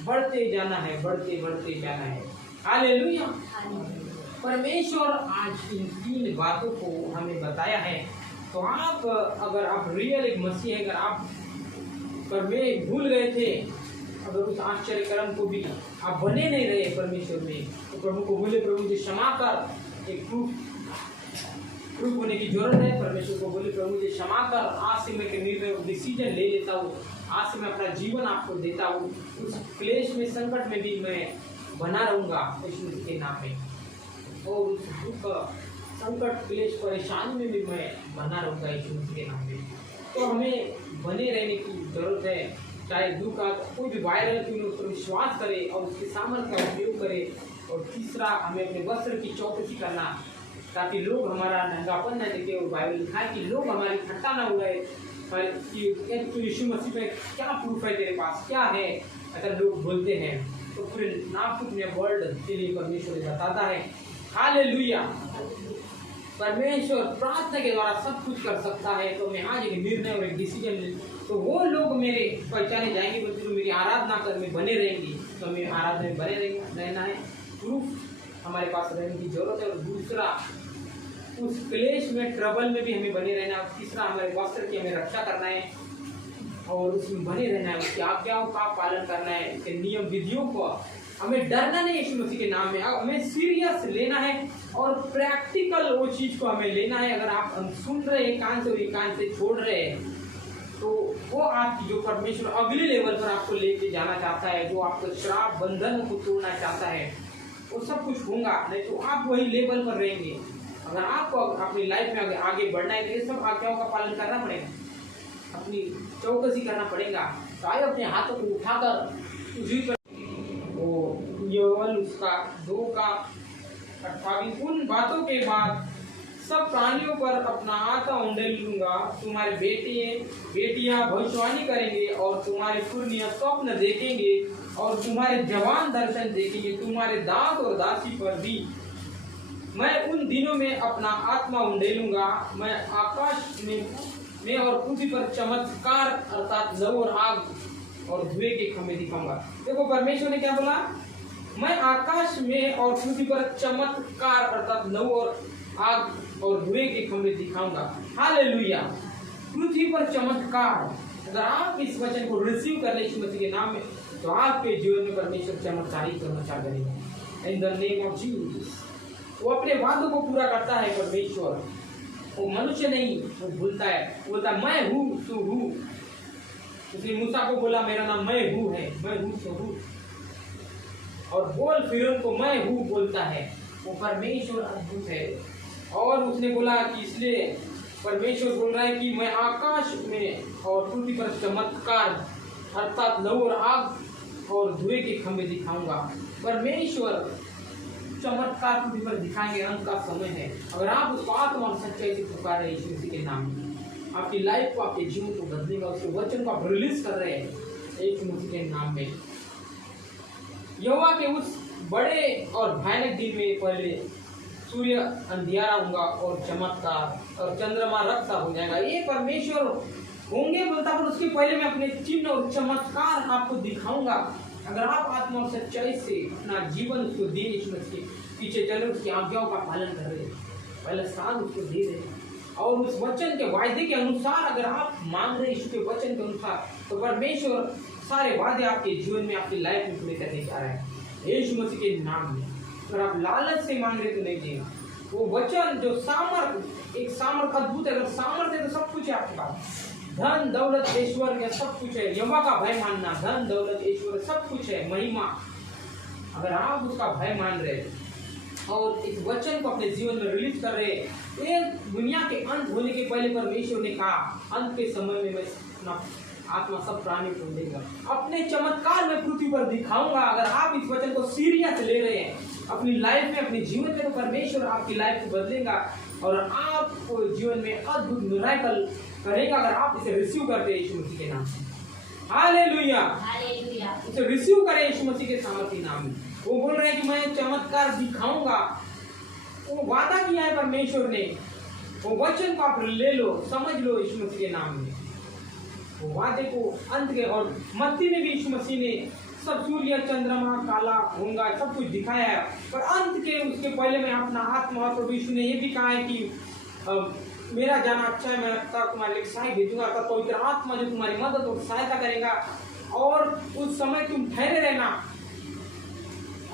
बढ़ते जाना है, बढ़ते जाना है। हालेलुया। परमेश्वर आज इन 3 बातों को हमें बताया है। तो आप अगर आप रियल एक मसीह है, अगर आप परमेश्वर भूल गए थे, अगर उस आश्चर्य कर्म को भी आप बने नहीं रहे परमेश्वर में, तो प्रभु को बोले, प्रभु मुझे क्षमा कर। एक प्रूफ होने की जरूरत है। परमेश्वर को बोले, प्रभु मुझे क्षमा कर, आज से मैं निर्णय डिसीजन ले लेता हूँ, आज से मैं अपना जीवन आपको देता हूँ। उस क्लेश में संकट में भी मैं बना रहूँगा यीशु मसीह के नाम में, और उस दुख संकट क्लेश परेशानी में भी मैं बना रहूँगा यीशु मसीह के नाम में। तो हमें बने रहने की जरूरत है, चाहे दुख का कोई भी वायरल क्यों, उस पर विश्वास करे और उसके सामर्थ्य का उपयोग करे। और तीसरा, हमें अपने वस्त्र की चौकसी करना ताकि लोग हमारा नंगापन न देखे, और बाइबल लिखा है कि लोग हमारी ठट्टा न उड़ाए कि यीशु मसीह पे क्या प्रूफ है, तेरे पास क्या है, अगर लोग बोलते हैं तो फिर नापुण्य वर्ड के लिए परमेश्वर बताता है। हालेलुया। परमेश्वर प्रार्थना के द्वारा सब कुछ कर सकता है। तो मैं आज एक निर्णय और एक डिसीजन, तो वो लोग मेरे पहचाने जाएंगे, बल्कि तो मेरी आराधना कर में बने रहेंगे। तो हमें आराधना में बने रहना है, प्रूफ हमारे पास रहने की जरूरत है। और दूसरा, उस क्लेश में ट्रबल में भी हमें बने रहना है। तीसरा, हमारे वस्त्र की हमें रक्षा करना है और उसमें बने रहना है, उसकी आज्ञाओं का पालन करना है, उसके नियम विधियों को हमें डरना नहीं यीशु मसीह के नाम में। हमें सीरियस लेना है और प्रैक्टिकल वो चीज को हमें लेना है। अगर आप सुन रहे हैं कान से और कान से छोड़ रहे हैं, तो वो आपकी जो परमेश्वर अगले लेवल पर आपको लेके जाना चाहता है, जो आपको श्राप बंधन को तोड़ना चाहता है, वो सब कुछ होगा। नहीं तो आप वही लेवल पर रहेंगे। अगर आपको अपनी लाइफ में आगे बढ़ना है तो ये सब आज्ञाओं का पालन करना पड़ेगा, अपनी चौकसी करना पड़ेगा। तो आइए अपने हाथों को उठाकर उसी पर योवेल उसका 2 का 28, उन बातों के बाद सब प्राणियों पर अपना हाथ उंडेल लूंगा, तुम्हारे बेटियां भविष्यवाणी करेंगे और तुम्हारे पुरनिया स्वप्न देखेंगे और तुम्हारे जवान दर्शन देखेंगे, तुम्हारे दास और दासी पर भी मैं उन दिनों में अपना आत्मा उंडेलूंगा, मैं आकाश में और पृथ्वी पर चमत्कार अर्थात लौ और आग और धुएं के खंभे दिखाऊंगा। देखो परमेश्वर ने क्या बोला, मैं आकाश में और पृथ्वी पर चमत्कार अर्थात लौ और आग और धुएं के खंभे दिखाऊंगा। हालेलुया। पृथ्वी पर चमत्कार, अगर आप इस वचन को रिसीव कर ले यीशु मसीह के नाम में, तो आपके जीवन में परमेश्वर चमत्कारी करना चाह करेगा। इन द नेम ऑफ जीसस। वो अपने वादों को पूरा करता है परमेश्वर, वो मनुष्य नहीं, वो भूलता है, बोलता मैं हूँ तू हूँ। उसने मूसा को बोला मेरा नाम मैं हूँ है, मैं हूँ तो हूँ। और बोल फिरौन को मैं हूँ बोलता है, वो परमेश्वर अद्भुत है। और उसने बोला कि इसलिए परमेश्वर बोल रहा है कि मैं आकाश में और पृथ्वी पर चमत्कार अर्थात लौ और आग और धुएं के खंभे दिखाऊंगा। परमेश्वर चमत्कार पृथ्वी पर दिखाएंगे, अंत का समय है। अगर आप उसको आत्मा और सच्चाई से पुकार रहे हैं यीशु मसीह के नाम में, आपकी लाइफ को, आपके जीवन को बदलेगा, उसके वचन को आप रिलीज कर रहे हैं यीशु मसीह के नाम में। यहोवा के उस बड़े और भयानक दिन में पहले सूर्य अंधियारा होगा और चमत्कार और चंद्रमा रक्त हो जाएगा। ये परमेश्वर होंगे बोलता, पर उसके पहले मैं अपने चिन्ह और चमत्कार आपको दिखाऊंगा। अगर आप आत्मा और सच्चाई से अपना जीवन उसको दे, यीशु मसीह के पीछे चले, उसकी आज्ञाओं का पालन कर रहे, पहले स्थान उसको दे रहे, और उस वचन के वायदे के अनुसार अगर आप मांग रहे यीशु के वचन के अनुसार, तो परमेश्वर सारे वादे आपके जीवन में, आपकी लाइफ में पूरे करने जा रहा है यीशु मसीह के नाम में। अगर आप लालच से मांग रहे तो नहीं देगा। वो वचन जो सामर्थ, एक सामर्थ अद्भुत है, अगर सामर्थ है तो सब कुछ है आपके पास, धन दौलत ऐश्वर्य सब कुछ है। यहोवा का भय मानना, धन दौलत ऐश्वर्य सब कुछ है, महिमा। अगर आप उसका भय मान रहे और इस वचन को अपने जीवन में रिलीज कर रहे, ये दुनिया के अंत होने के पहले परमेश्वर ने कहा अंत के समय में मैं अपना आत्मा सब प्राणी को देगा, अपने चमत्कार में पृथ्वी पर दिखाऊंगा। अगर आप इस वचन को सीरियस ले रहे हैं अपनी लाइफ में, अपने जीवन में, तो परमेश्वर आपकी लाइफ को बदलेगा और आपको जीवन में अद्भुत मिरेकल करेगा। अगर आप इसे रिसीव करते हैं यीशु मसीह के नाम से, हालेलुया, हालेलुया। इसे रिसीव करें यीशु मसीह के सामर्थ्य नाम में। वो बोल रहे हैं कि मैं चमत्कार दिखाऊंगा। वो वादा किया है परमेश्वर ने, वो वचन को आप ले लो, समझ लो यीशु मसीह के नाम में। वो वादे को अंत के, और मत्ती में भी यीशु मसीह ने सब सूर्य चंद्रमा काला होगा सब कुछ दिखाया है, पर अंत के उसके पहले मैं अपना आत्मा, और प्रभु यीशु ने ये भी कहा है कि मेरा जाना अच्छा है, मैं तुम्हारे लिए सहाय भेजूंगा, अर्थात पवित्र आत्मा जो तुम्हारी मदद और सहायता करेगा, और उस समय तुम ठहरे रहना।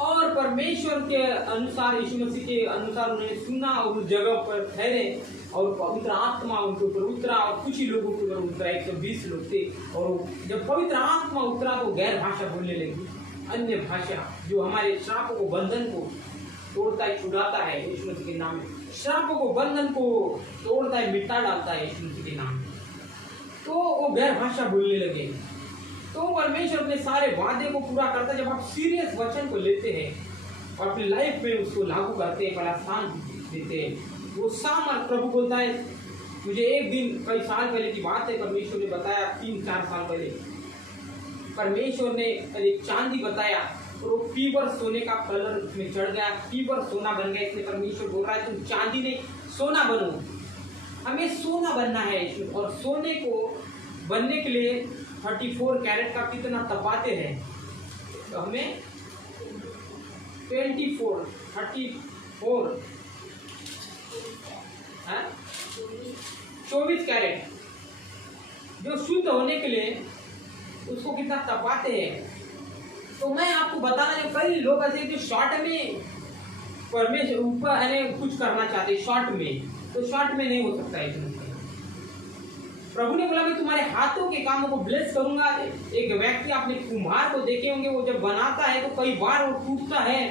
और परमेश्वर के अनुसार, यीशु मसीह के अनुसार उन्होंने सुना और उस जगह पर ठहरे, और पवित्र आत्मा उनके ऊपर उतरा, और कुछ ही लोगों के ऊपर उतरा, 120 लोग थे। और जब पवित्र आत्मा उतरा तो गैर भाषा बोलने लगी, अन्य भाषा, जो हमारे श्रापों को, बंधन को तोड़ता है, छुड़ाता है यीशु मसीह के नाम में। श्रापों को, बंधन को तोड़ता है, मिटा डालता है यीशु मसीह के नाम में। तो वो गैर भाषा बोलने लगे। तो परमेश्वर अपने सारे वादे को पूरा करता है जब आप सीरियस वचन को लेते हैं और अपनी लाइफ में उसको लागू करते हैं, बड़ा स्थान देते हैं। वो सामर्थ, प्रभु बोलता है, मुझे एक दिन कई साल पहले की बात है, परमेश्वर ने बताया 3-4 साल पहले, परमेश्वर ने एक चांदी बताया और वो पीवर सोने का कलर उसमें चढ़ गया, पीवर सोना बन गया। इसलिए परमेश्वर बोल रहा है तुम चांदी नहीं सोना बनो, हमें सोना बनना है। और सोने को बनने के लिए 34 कैरेट का कितना तपाते हैं, तो हमें 24 कैरेट जो शुद्ध होने के लिए उसको कितना तपाते हैं। तो मैं आपको बताना, जो कई लोग ऐसे जो शॉर्ट में परमेश्वर ऊपर कुछ करना चाहते हैं, शॉर्ट में, तो शॉर्ट में नहीं हो सकता है। प्रभु ने बोला मैं तुम्हारे हाथों के कामों को ब्लेस करूंगा। एक व्यक्ति, आपने कुम्हार को देखे होंगे, वो जब बनाता है तो कई बार वो टूटता है,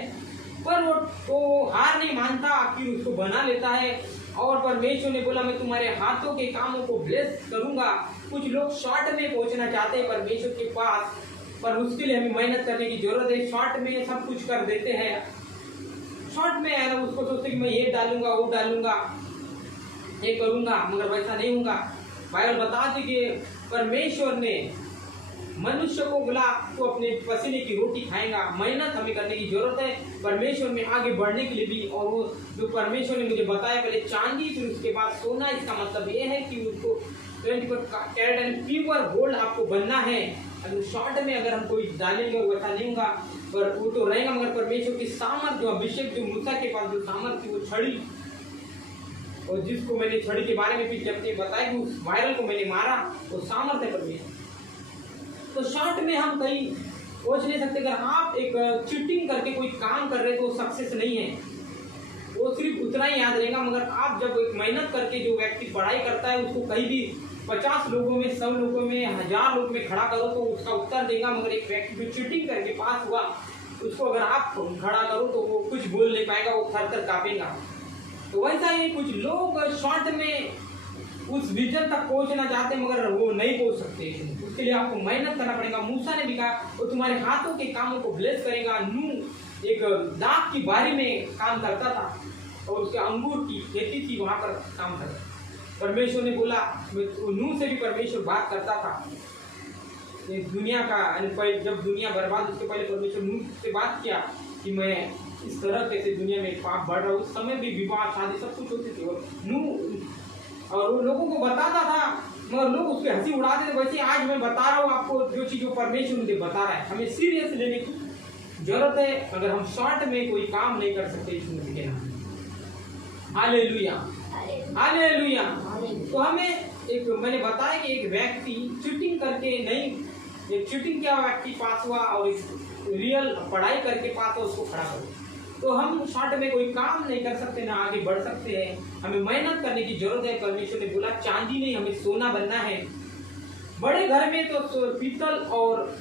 पर वो तो हार नहीं मानता, आखिर उसको बना लेता है। और परमेश्वर ने बोला मैं तुम्हारे हाथों के कामों को ब्लेस करूंगा। कुछ लोग शॉर्ट में पहुंचना चाहते हैं परमेश्वर के पास, पर उसके लिए हमें मेहनत करने की जरूरत है। शॉर्ट में सब कुछ कर देते हैं, शॉर्ट में है ना, उसको सोचते कि मैं ये डालूंगा, वो डालूंगा, ये करूंगा, मगर वैसा नहीं होगा। बाइबल बताती कि परमेश्वर ने मनुष्य को बोला तो अपने पसीने की रोटी खाएगा। मेहनत हमें करने की जरूरत है परमेश्वर में आगे बढ़ने के लिए भी। और वो जो परमेश्वर ने मुझे बताया, पहले चांदी फिर उसके बाद सोना। इसका मतलब ये है कि उसको 24 कैरेट एंड प्योर गोल्ड आपको बनना है। अगर शॉर्ट में अगर हम कोई डालेंगे और वैसा नहीं होगा, पर वो तो रहेगा, मगर परमेश्वर की सामर्थ जो अभिषेक जो मूसा के पास जो सामर्थ थी, वो छड़ी, और जिसको मैंने छड़ी के बारे में भी जब बताया कि उस वायरल को मैंने मारा, वो सामर्थ है परमेश्वर। तो शॉर्ट में हम कहीं सोच नहीं सकते। अगर आप एक चीटिंग करके कोई काम कर रहे हैं तो सक्सेस नहीं है, वो सिर्फ उतना ही याद रहेगा। मगर आप जब एक मेहनत करके जो व्यक्ति पढ़ाई करता है, उसको कहीं भी 50 लोगों में, 100 लोगों में, 1000 लोग में खड़ा करो तो उसका उत्तर देगा। मगर एक व्यक्ति जो चीटिंग करके पास हुआ, उसको अगर आप खड़ा करो तो वो कुछ बोल नहीं पाएगा, वो थर थर कांपेगा। तो वैसा ही कुछ लोग शॉर्ट में उस विजन तक पहुंचना चाहते हैं, मगर वो नहीं पहुंच सकते। उसके लिए आपको मेहनत करना पड़ेगा। मूसा ने भी कहा वो तुम्हारे हाथों के कामों को ब्लेस करेगा। नूह एक दाख की बारी में काम करता था और उसके अंगूर की खेती थी, वहां पर काम करता। परमेश्वर ने बोला, नूह से भी परमेश्वर बात करता था। दुनिया का जब दुनिया बर्बाद, उसके पहले परमेश्वर नूह से बात किया कि मैं इस तरह कैसे दुनिया में पाप बढ़ रहा है। उस समय भी विवाह शादी सब कुछ होती थी, और नूह और वो लोगों को बताता था, मगर लोग उसके हंसी उड़ाते थे। वैसे आज मैं बता रहा हूँ आपको जो चीज़ परमेश्वर मुझे बता रहा है, हमें सीरियस लेने की जरूरत है। अगर हम शॉर्ट में कोई काम नहीं कर सकते इस मसीह के नाम। Hallelujah, hallelujah. तो हमें एक, मैंने बताया कि एक व्यक्ति चीटिंग करके नहीं, एक चीटिंग किया व्यक्ति पास हुआ और रियल पढ़ाई करके पास हुआ, उसको खड़ा करो। तो हम शॉर्ट में कोई काम नहीं कर सकते, ना आगे बढ़ सकते हैं। हमें मेहनत करने की जरूरत है। परमेश्वर ने बोला चांदी नहीं, हमें सोना बनना है। बड़े घर में तो पीतल और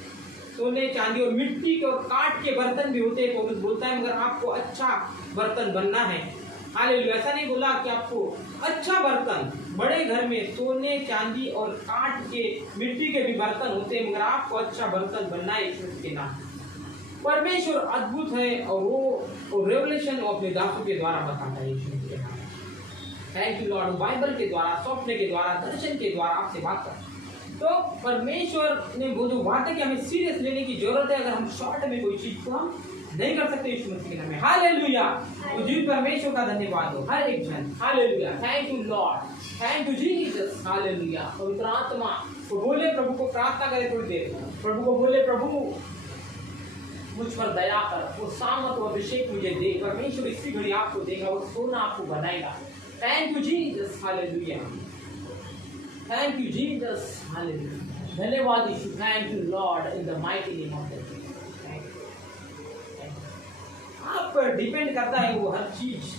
सोने चांदी और मिट्टी के और काठ के बर्तन भी होते हैं, पौलुस बोलता है, मगर आपको अच्छा बर्तन बनना है। हालेलुया। ऐसा नहीं बोला कि आपको अच्छा बर्तन, बड़े घर में सोने चांदी और काठ के मिट्टी के भी बर्तन होते हैं, मगर आपको अच्छा बर्तन बनना है ईश्वर के नाम। परमेश्वर अद्भुत है और वो रेवलेशन अपने दासों के द्वारा बताता है ईश्वर के नाम। Thank you Lord. बाइबल के द्वारा, सपने के द्वारा, दर्शन के द्वारा आपसे बात करता है। तो परमेश्वर ने वो जो बात है कि हमें सीरियस लेने की जरूरत है। अगर हम शॉर्ट में कोई चीज को हम नहीं कर सकते यीशु मसीह के नाम में। हालेलुया। तो जी परमेश्वर का धन्यवाद हो हर एक जन। Hallelujah. Thank you lord, thank you Jesus. Hallelujah. पवित्र आत्मा को बोले, प्रभु को प्रार्थना करे थोड़ी देर, प्रभु को बोले, प्रभु मुझ पर दया कर, वो सामर्थ और अभिषेक मुझे दे। परमेश्वर इसी घड़ी आपको देगा, वो सोना आपको बनाएगा। Thank you Jesus. Hallelujah. Thank you Jesus. Hallelujah. धन्यवाद Yeshu. Thank you lord in the mighty name of Jesus. आप पर डिपेंड करता है वो हर चीज,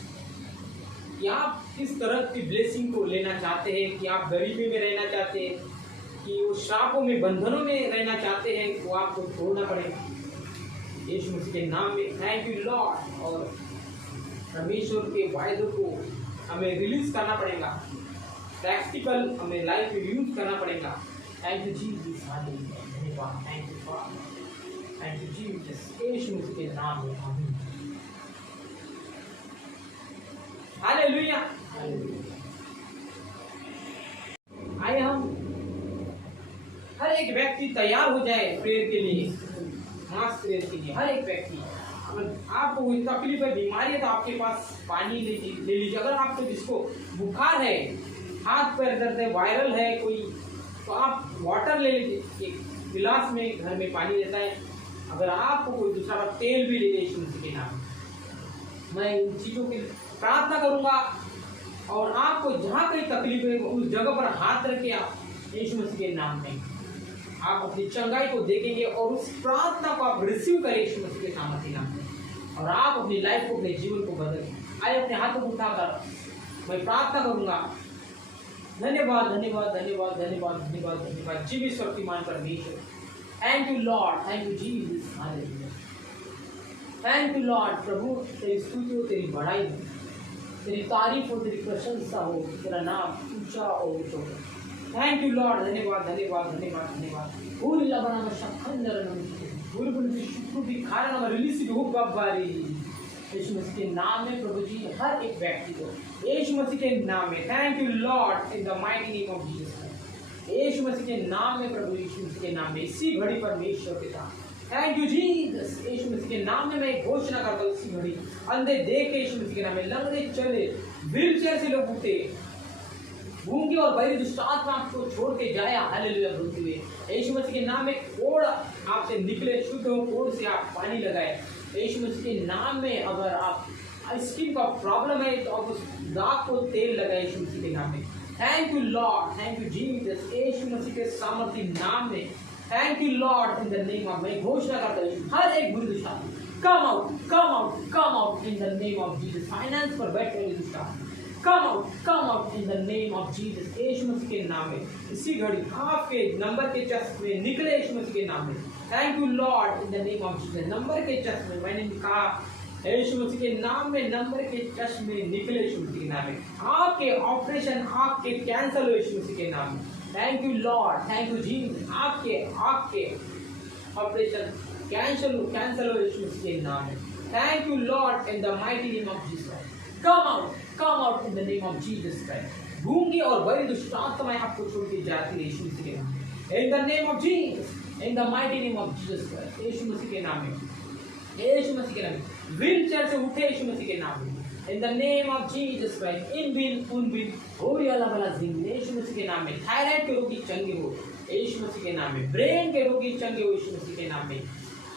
कि आप किस तरह की ब्लेसिंग को लेना चाहते हैं, कि आप गरीबी में रहना चाहते हैं, कि वो श्रापों में, बंधनों में रहना चाहते हैं, वो आपको छोड़ना पड़ेगा यीशु मसीह के नाम में। Thank you Lord. और परमेश्वर के वायदों को हमें रिलीज करना पड़ेगा, प्रैक्टिकल हमें लाइफ में यूज करना पड़ेगा। Thank you Jesus. धन्यवाद। Thank you God, thank you Jesus. Yeshu Masih के नाम में आमीन। हालेलुया। आइए हम हर एक व्यक्ति तैयार हो जाए प्रेयर के लिए, मास प्रेयर के लिए। हर एक व्यक्ति, अगर आपको कोई तकलीफ है, बीमारी है, तो आपके पास पानी ले लीजिए। अगर आपको जिसको बुखार है, हाथ पैर दर्द है, वायरल है कोई, तो आप वाटर ले लीजिए। एक गिलास में घर में पानी रहता है। अगर आपको कोई दूसरा तेल भी ले लीजिए यीशु मसीह के नाम। मैं इन चीज़ों की प्रार्थना करूंगा, और आपको जहाँ कहीं तकलीफ है उस जगह पर हाथ रखे आप यीशु मसीह के नाम में, आप अपनी चंगाई को देखेंगे और उस प्रार्थना को आप रिसीव करें यीशु मसीह के सामर्थ्य नाम में, और आप अपनी लाइफ को, अपने जीवन को बदलें। आइए अपने हाथों को उठाकर मैं प्रार्थना करूंगा। धन्यवाद, धन्यवाद, धन्यवाद, धन्यवाद, धन्यवाद, धन्यवाद जीवित शक्तिमान परमेश्वर। Thank you lord, thank you Jesus. Hallelujah. Thank you lord. प्रभु तेरी स्तुति हो, तेरी बड़ाई हो, तेरी तारीफ हो, तेरी प्रशंसा हो, तेरा नाम ऊंचा और ऊंचा हो। Thank you Lord. धन्यवाद, धन्यवाद, धन्यवाद, धन्यवाद। पूरी लबना में शखंदर पूरी पूरी शुक्र भी खाना में रिलीज हो बाबारी यीशु मसीह के नाम में। प्रभु जी हर एक व्यक्ति को यीशु मसीह के नाम में। Thank you lord in the mighty name of Jesus. Yeshu Masih के नाम में, प्रभु यीशु मसीह के नाम में, इसी घड़ी परमेश्वर पिता thank you Jesus. Yeshu Masih के नाम में मैं घोषणा करता हूँ, इसी घड़ी अंधे देखे यीशु मसीह के नाम में, लंगड़े चले, व्हील चेयर से लोग उठे, गूंगे और बहरी दुष्ट आत्मा आपको छोड़ के जाए, हालेलुया बोलते हुए यीशु मसीह के नाम में कोड़ आपसे निकले, शुद्ध हो, कोड़ से आप पानी लगाए यीशु मसीह के नाम में। अगर आप स्किन का प्रॉब्लम है तो आप उस दाग को तेल लगाए यीशु मसीह के नाम में। Thank you lord, thank you Jesus, Yeshu Masih के सामर्थ्य नाम में। Thank you lord, in the name of, मैं घोषणा करता हूँ हर एक बुरी दुष्ट आत्मा come out, come out, come out in the name of Jesus. Finance पर बैठे हुए दुष्ट आत्मा come out in the name of Jesus, Yeshu Masih के नाम में। इसी घड़ी आपके नंबर के चश्मे निकले यीशु मसीह के नाम में। Thank you lord, in the name of Jesus. Number के चश्मे मैंने कहा यीशु मसीह के नाम में, नंबर के चश्मे निकले यीशु मसीह के नाम में। आपके ऑपरेशन आपके कैंसिल हो यीशु मसीह के नाम में। Thank you lord, thank you Jesus. आपके ऑपरेशन कैंसिल हो यीशु मसीह के नाम में। Thank you lord, in the mighty name of Jesus. Come out in the name of Jesus Christ. गूंगी और बड़ी दुष्ट आत्माएं आपको छोड़ के जाती है यीशु मसीह के नाम में। In the name of Jesus, in the mighty name of Jesus Christ, Yeshu Masih के नाम में, यीशु मसीह के नाम में। व्हील चेयर से उठे यीशु मसीह के नाम में। In the name of Jesus Christ, इन बिन उन बिन होरी अल्लाह वाला जिंदगी यीशु मसीह के नाम में। थायराइड के रोगी चंगे हो यीशु मसीह के नाम में। ब्रेन के रोगी चंगे हो यीशु मसीह के नाम में।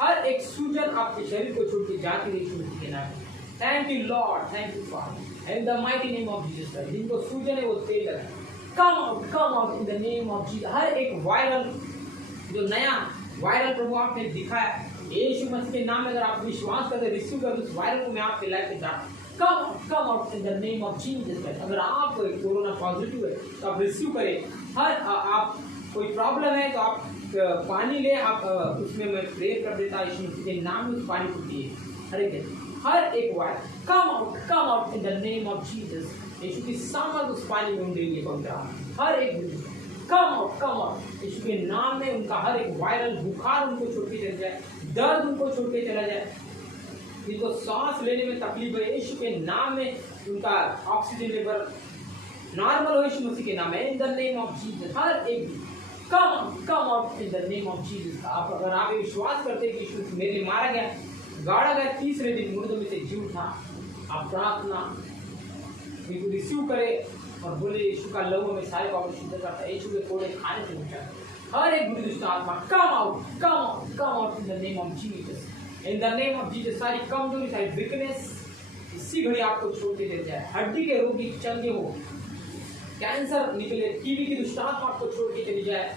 हर एक सूजन आपके शरीर को छोड़ के जाती है यीशु मसीह के नाम में। Thank you lord, thank you father, in the mighty name of Jesus Christ. जिनको सूजन है वो तेल लगाए, come out in the name of Jesus. हर एक वायरल, जो नया वायरल प्रभु आपने दिखाया यीशु मसीह के नाम में, अगर आप विश्वास करते, रिसीव करते, उस वायरल को मैं आपके लाइफ में डालता कम out in the name of Jesus Christ. अगर आप कोरोना पॉजिटिव है तो आप रिसीव करें। हर आप कोई प्रॉब्लम है तो आप पानी ले, आप उसमें मैं प्रेयर कर देता यीशु मसीह के नाम में, उस पानी को पिए। हर एक वायर come out in the name of Jesus. Yeshu की सामर्थ उस पानी में उंडेंगे पहुंचा। हर एक कम आउट यीशु के नाम में। उनका हर एक वायरल बुखार उनको छोड़ के चल जाए, दर्द उनको छोड़ के चला जाए, जिनको सांस लेने में तकलीफ है यीशु के नाम में, उनका ऑक्सीजन लेवल नॉर्मल हो यीशु मसीह के नाम में। In the name of Jesus, हर एक come out in the name of Jesus. आप अगर आप विश्वास करते हैं कि यीशु मेरे लिए मारा गया, गाड़ा गया, तीसरे दिन मुर्दों में से जी उठा, आप प्रार्थना बिल्कुल रिसीव करें और बोले यीशु का लहू में सारे पाप शुद्ध करता है, यीशु के कोड़े खाने से बचा। हर एक बुरी दुष्ट आत्मा come out in the name of Jesus. In the name of Jesus, सारी कमजोरी, सारी वीकनेस इसी घड़ी आपको छोड़ के दे जाए। हड्डी के रोगी चंगे हो, कैंसर निकले, टीबी की दुष्ट आत्मा आपको छोड़ के चली जाए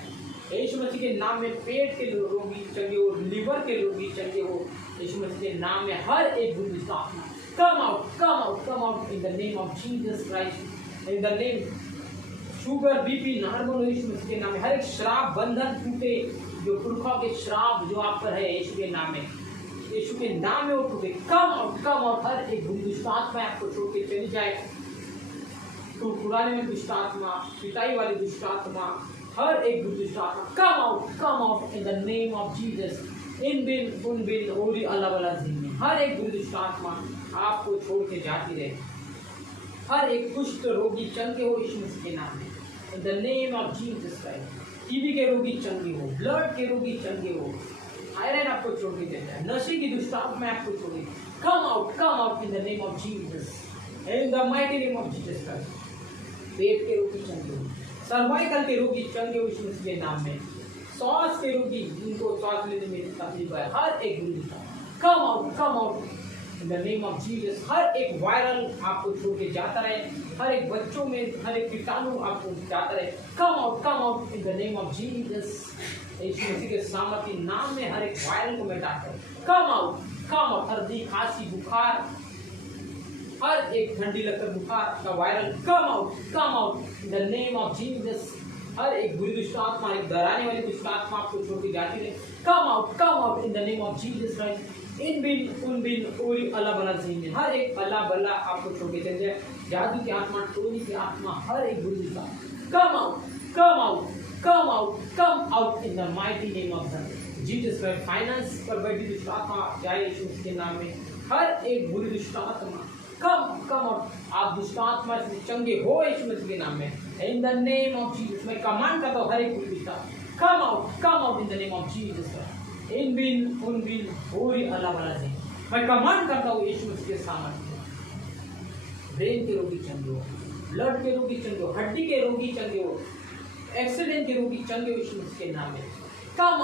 यीशु मसीह के नाम में। पेट के रोगी चंगे हो, लिवर के रोगी चंगे हो यीशु मसीह के नाम में। हर एक बुरी दुष्ट आत्मा come out in the name of Jesus Christ. In the name, sugar BP normal हो यीशु मसीह के नाम में। हर एक श्राप बंधन टूटे, जो पुरखा के श्राप जो आप पर है यीशु के नाम में, यीशु के नाम में वो टूटे। कम आउट हर एक बुरी दुष्ट आत्मा आपको छोड़ के चली जाए। तो पुराने में दुष्ट आत्मा, पिटाई वाली दुष्ट आत्मा, हर एक बुरी दुष्ट आत्मा come out in the name of Jesus. इन बिन उन बिन ओरी अल्लाह वाला जिंदगी, हर एक बुरी दुष्ट आत्मा आपको छोड़ के जाती रहे। हर एक कुष्ठ रोगी चंगे हो यीशु मसीह के नाम में। In the name of Jesus Christ. TB के रोगी चंगे हो, ब्लड के रोगी चंगे हो, थायराइड आपको छोड़ के देता है, नशे की दुष्ट आत्मा आपको छोड़ के come out in the name of Jesus. In the mighty name of Jesus Christ. पेट के रोगी चंगे हो, सर्वाइकल के रोगी चंगे हो यीशु मसीह के नाम में। सांस के रोगी जिनको सांस लेने में तकलीफ है, हर एक बुरी दुष्ट आत्मा come out in the name of Jesus. हर एक वायरल आपको छोड़ के जाता रहे, हर एक बच्चों में हर एक कीटाणु आपको जाता रहे। Come out in the name of Jesus. Yeshu Masih के सामर्थ्य नाम में हर एक वायरल को मैं डालता हूँ। कम आउट हल्दी, खांसी, बुखार, हर एक ठंडी लगकर बुखार का viral come out in the name of Jesus. हर एक बुरी दुष्ट आत्मा, एक डराने वाली दुष्ट आत्मा आपको छोड़ के जाती है। Come out in the name of Jesus Christ. इन बिन उन बिन ओरी अल्लाह बला जिंदगी, हर एक अल्लाह बल्ला आपको छोड़ के चल जाए। जादू की आत्मा, टोनी की आत्मा, हर एक बुरी दुष्ट आत्मा come out in the mighty name of Jesus Christ. Finance पर बैठी दुष्ट आत्मा जाए यीशु के नाम में। हर एक बुरी दुष्ट आत्मा कम आउट। आप दुष्ट आत्मा से चंगे हो यीशु मसीह के नाम में। In the name of Jesus मैं कमांड करता हूँ हर एक दुष्ट come out in the name of Jesus. इन बिन उन बिन पूरी अल्लाह वाला से मैं कमांड करता हूँ यीशु मसीह के सामर्थ्य। ब्रेन के रोगी चंगे हो, ब्लड के रोगी चंगे हो, हड्डी के रोगी चंगे हो, एक्सीडेंट के रोगी चंगे हो यीशु मसीह के नाम में। कम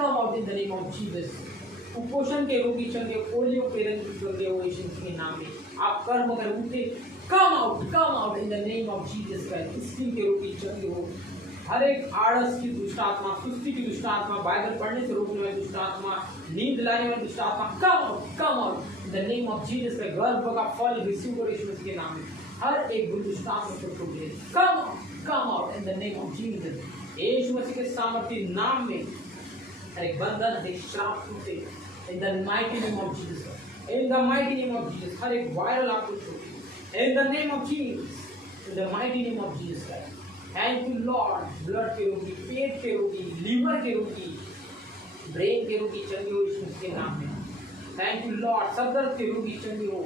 out in the name of Jesus. कुपोषण के रोगी चंगे, पोलियो के रोगी चंगे हो यीशु मसीह के नाम में। आप कर्म अगर उठे कम out in the name of Jesus Christ. Skin के रोगी चंगे हो, हर एक आड़स की दुष्ट आत्मा, सुस्ती की दुष्ट आत्मा, बाइबल पढ़ने से रोकने वाली दुष्ट आत्मा, नींद लाने वाली दुष्ट आत्मा come out in the name of Jesus Christ. गर्भ का फल रिसीव करो यीशु मसीह के नाम में। हर एक दुष्ट आत्मा को छोड़िए, come out in the name of Jesus. Yeshu Masih के सामर्थ्य नाम में हर एक बंधन, हर एक श्राप टूटे in the mighty name of Jesus. In the mighty name of Jesus हर एक वायरल आपको छोड़े in the name of Jesus, in the mighty name of Jesus Christ. Thank you lord. Blood के रोगी, पेट के रोगी, लीवर के रोगी, ब्रेन के रोगी चंगे हो यीशु मसीह के नाम में। Thank you Lord. सर दर्द के रोगी चंगे हो,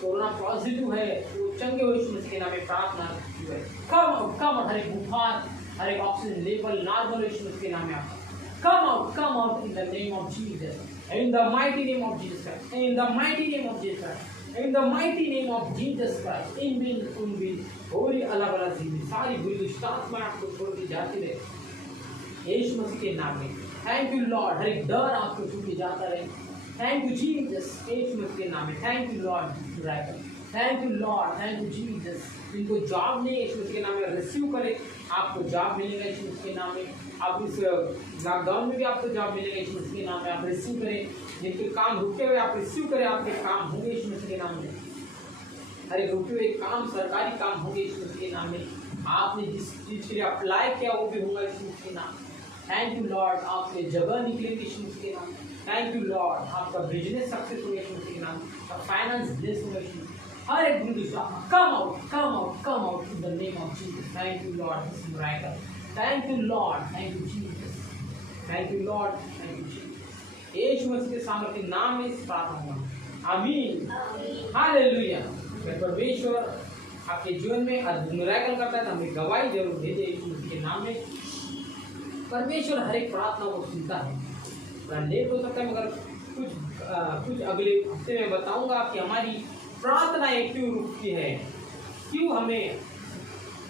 कोरोना पॉजिटिव है वो चंगे हो यीशु मसीह के नाम में प्रार्थना करती है। कम आउट हर एक बुखार, हर एक oxygen level normal Yeshu Masih के नाम में आपका come out in the name of Jesus, in the mighty name of Jesus Christ, in the mighty name of Jesus Christ, in the mighty name of Jesus Christ. इन बिन उन बिन होरी अल्लाह वाला जीवी सारी बुरी दुष्ट आत्मा आपको छोड़ के जाती रहे यीशु मसीह के नाम में। Thank you Lord. हर एक डर आपको छूट के जाता रहे। Thank you Jesus Yeshu Masih के नाम में। Thank you Lord driver, thank you lord, thank you Jesus. जिनको जॉब नहीं यीशु मसीह के नाम में रिसीव करे, आपको जॉब मिलेगा यीशु मसीह के नाम में। आप इस लॉकडाउन में भी आपको जॉब मिलेगा यीशु मसीह के नाम में। आप रिसीव करें। जिनके काम रुके हुए आप रिसीव करें, आपके काम होंगे यीशु मसीह के नाम में। हर एक रुके हुए काम, सरकारी काम होंगे यीशु मसीह के नाम में। आपने जिस चीज़ के लिए अप्लाई किया वो भी होगा यीशु मसीह के नाम में। Thank you Lord. आपके जगह निकलेगी यीशु मसीह के नाम में। Thank you Lord. आपका बिजनेस सक्सेस होगा यीशु मसीह के नाम में। फाइनेंस ब्लेस होगा यीशु। हर एक बुरी come out in the name of Jesus. Thank you lord this miracle. Thank you lord, thank you Jesus, thank you lord, thank you Jesus. Yeshu Masih के सामर्थ्य नाम में इस प्रार्थना हुआ, आमीन, हालेलुया। परमेश्वर आपके जीवन में अद्भुत मिरेकल करता है तो हमें गवाही जरूर भेजे यीशु मसीह के नाम में। परमेश्वर हर एक प्रार्थना को सुनता है। थोड़ा लेट हो सकता है मगर कुछ अगले हफ्ते में बताऊंगा कि हमारी प्रार्थनाएं क्यों रुकती है, क्यों हमें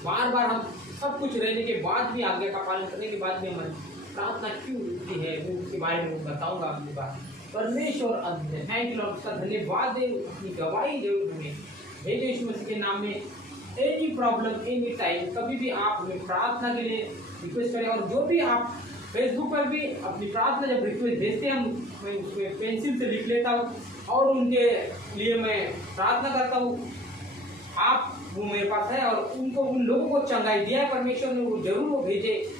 बार बार हम सब कुछ रहने के बाद भी, आज्ञा का पालन करने के बाद भी हमारी प्रार्थना क्यों रुकती है, वो उसके बारे में बताऊंगा अगली बार। परमेश्वर अद्भुत है। Thank you Lord. उसका धन्यवाद दे। अपनी गवाही जरूर हमें भेजो यीशु मसीह के नाम में। एनी प्रॉब्लम एनी टाइम कभी भी आप हमें प्रार्थना के लिए रिक्वेस्ट करें। और जो भी आप फेसबुक पर भी अपनी प्रार्थना जब रिक्वेस्ट भेजते हैं, मैं उसमें पेंसिल से लिख लेता हूँ और उनके लिए मैं प्रार्थना करता हूँ। आप वो मेरे पास है और उनको, उन लोगों को चंगाई दिया है परमेश्वर ने, वो जरूर वो भेजे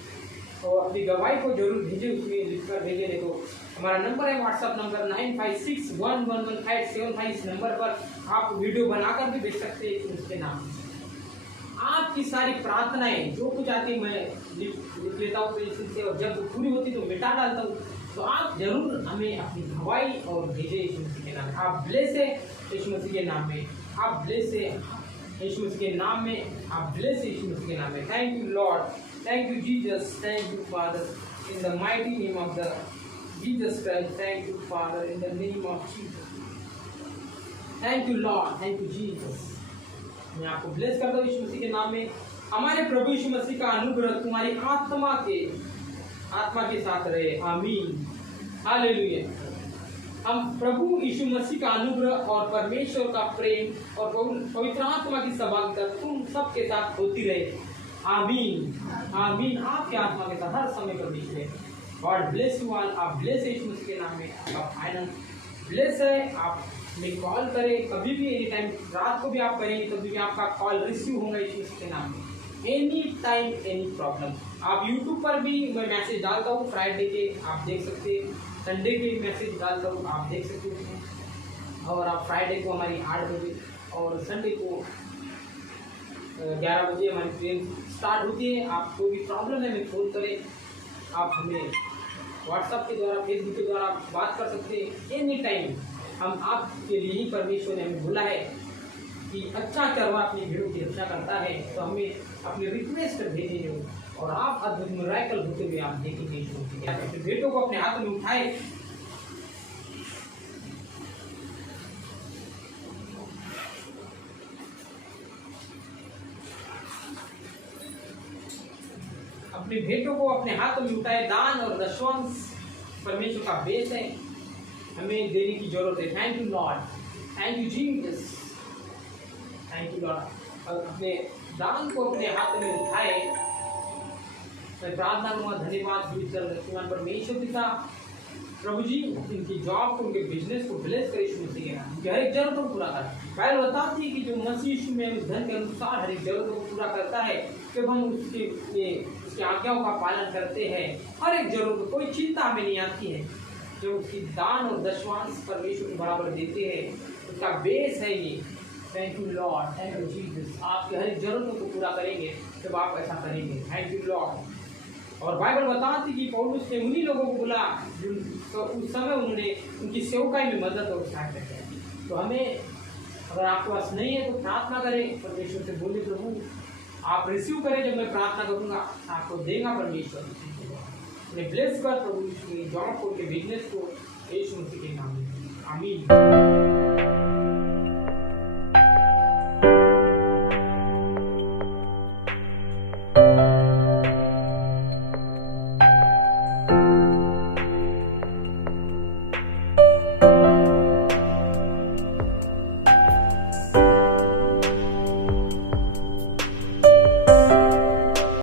और अपनी गवाही को जरूर भेजे, उसमें लिखकर भेजे। देखो हमारा नंबर है व्हाट्सएप नंबर 9561115875। इस नंबर पर आप वीडियो बनाकर भी भेज सकते हैं उसके नाम। आपकी सारी प्रार्थनाएं जो कुछ आती है मैं लिख लेता हूँ पेंसिल से, और जब पूरी होती तो मिटा डालता हूँ। तो आप जरूर हमें अपनी गवाही और भेजे यीशु मसीह के नाम में। आप ब्लेस है यीशु मसीह के नाम में, आप ब्लेस है यीशु मसीह के नाम में, आप ब्लेस यीशु मसीह के नाम में। Thank you lord, thank you Jesus, thank you father in the mighty name of the Jesus Christ. Thank you father in the name of Jesus. Thank you lord, thank you Jesus. मैं आपको bless करता हूँ यीशु मसीह के नाम में। हमारे प्रभु यीशु मसीह का अनुग्रह तुम्हारी आत्मा के साथ रहे, आमीन, हालेलुया। हम प्रभु यीशु मसीह का अनुग्रह और परमेश्वर का प्रेम और पवित्र आत्मा की सहभागिता तुम सबके साथ होती रहे, आमीन, आमीन। आपके आत्मा के साथ हर समय पर निकले। God bless you all. आप ब्लेस है यीशु मसीह के नाम में। आपका फाइनेंस ब्लेस है। आप में कॉल करें कभी भी, एनी टाइम, रात को भी आप करेंगे कभी भी आपका कॉल रिसीव होगा यीशु मसीह के नाम में। Any time any problem. आप यूट्यूब पर भी मैं मैसेज डालता हूँ फ्राइडे के, आप देख सकते हैं। संडे के मैसेज डालता हूँ, आप देख सकते हो। और आप फ्राइडे को हमारी 8 बजे और संडे को 11 बजे हमारी ट्रेन स्टार्ट होती है। आपको भी प्रॉब्लम है, हमें फ़ोन करें। आप हमें व्हाट्सएप के द्वारा, फेसबुक के द्वारा बात कर सकते हैं एनी टाइम। हम आपके लिए ही परमेश्वर ने हमें बोला है कि अच्छा चरवा अपनी भेड़ों की रक्षा करता है, तो हमें अपनी रिक्वेस्ट भेजेंगे और आप अद्भुत मिरेकल होते हुए आप देखेंगे। अपने भेड़ों को अपने हाथ में उठाए, अपने भेंटों को अपने हाथों में उठाए। दान और दशवांश परमेश्वर का बेस है, हमें देने की जरूरत है। Thank you lord, thank you Jesus, thank you Lord. और अपने दान को अपने हाथ में उठाए। मैं प्रार्थना करूँगा, धन्यवाद परमेश्वर पिता, प्रभु जी इनकी जॉब को, उनके बिजनेस को ब्लेस करे यीशु मसीह के नाम। उनकी हर एक जरूरतों को पूरा कर। बाइबल बताती है कि जो मसीह यीशु में उस धन के अनुसार हर एक जरूरतों को पूरा करता है, जब हम उसके आज्ञाओं का पालन करते हैं, हर एक जरूरत, कोई चिंता हमें नहीं आती है। जो उसकी दान और दशवांश परमेश्वर के बराबर देते हैं, उसका बेस है ये। Thank you lord, thank you Jesus. आपकी हर एक जरूरतों को पूरा करेंगे जब आप ऐसा करेंगे। Thank you Lord. और बाइबल बताती कि पौलुस ने उन्हीं लोगों को बुला तो उस समय उन्होंने उनकी सेवकाई में मदद और सहायता की। तो हमें, अगर आपके पास नहीं है तो प्रार्थना करें, परमेश्वर से बोले प्रभु आप रिसीव करें, जब मैं प्रार्थना करूंगा आपको देगा परमेश्वर। उन्हें ब्लेस कर प्रभु, जॉब को, बिजनेस को, यीशु मसीह के नाम में आमीन।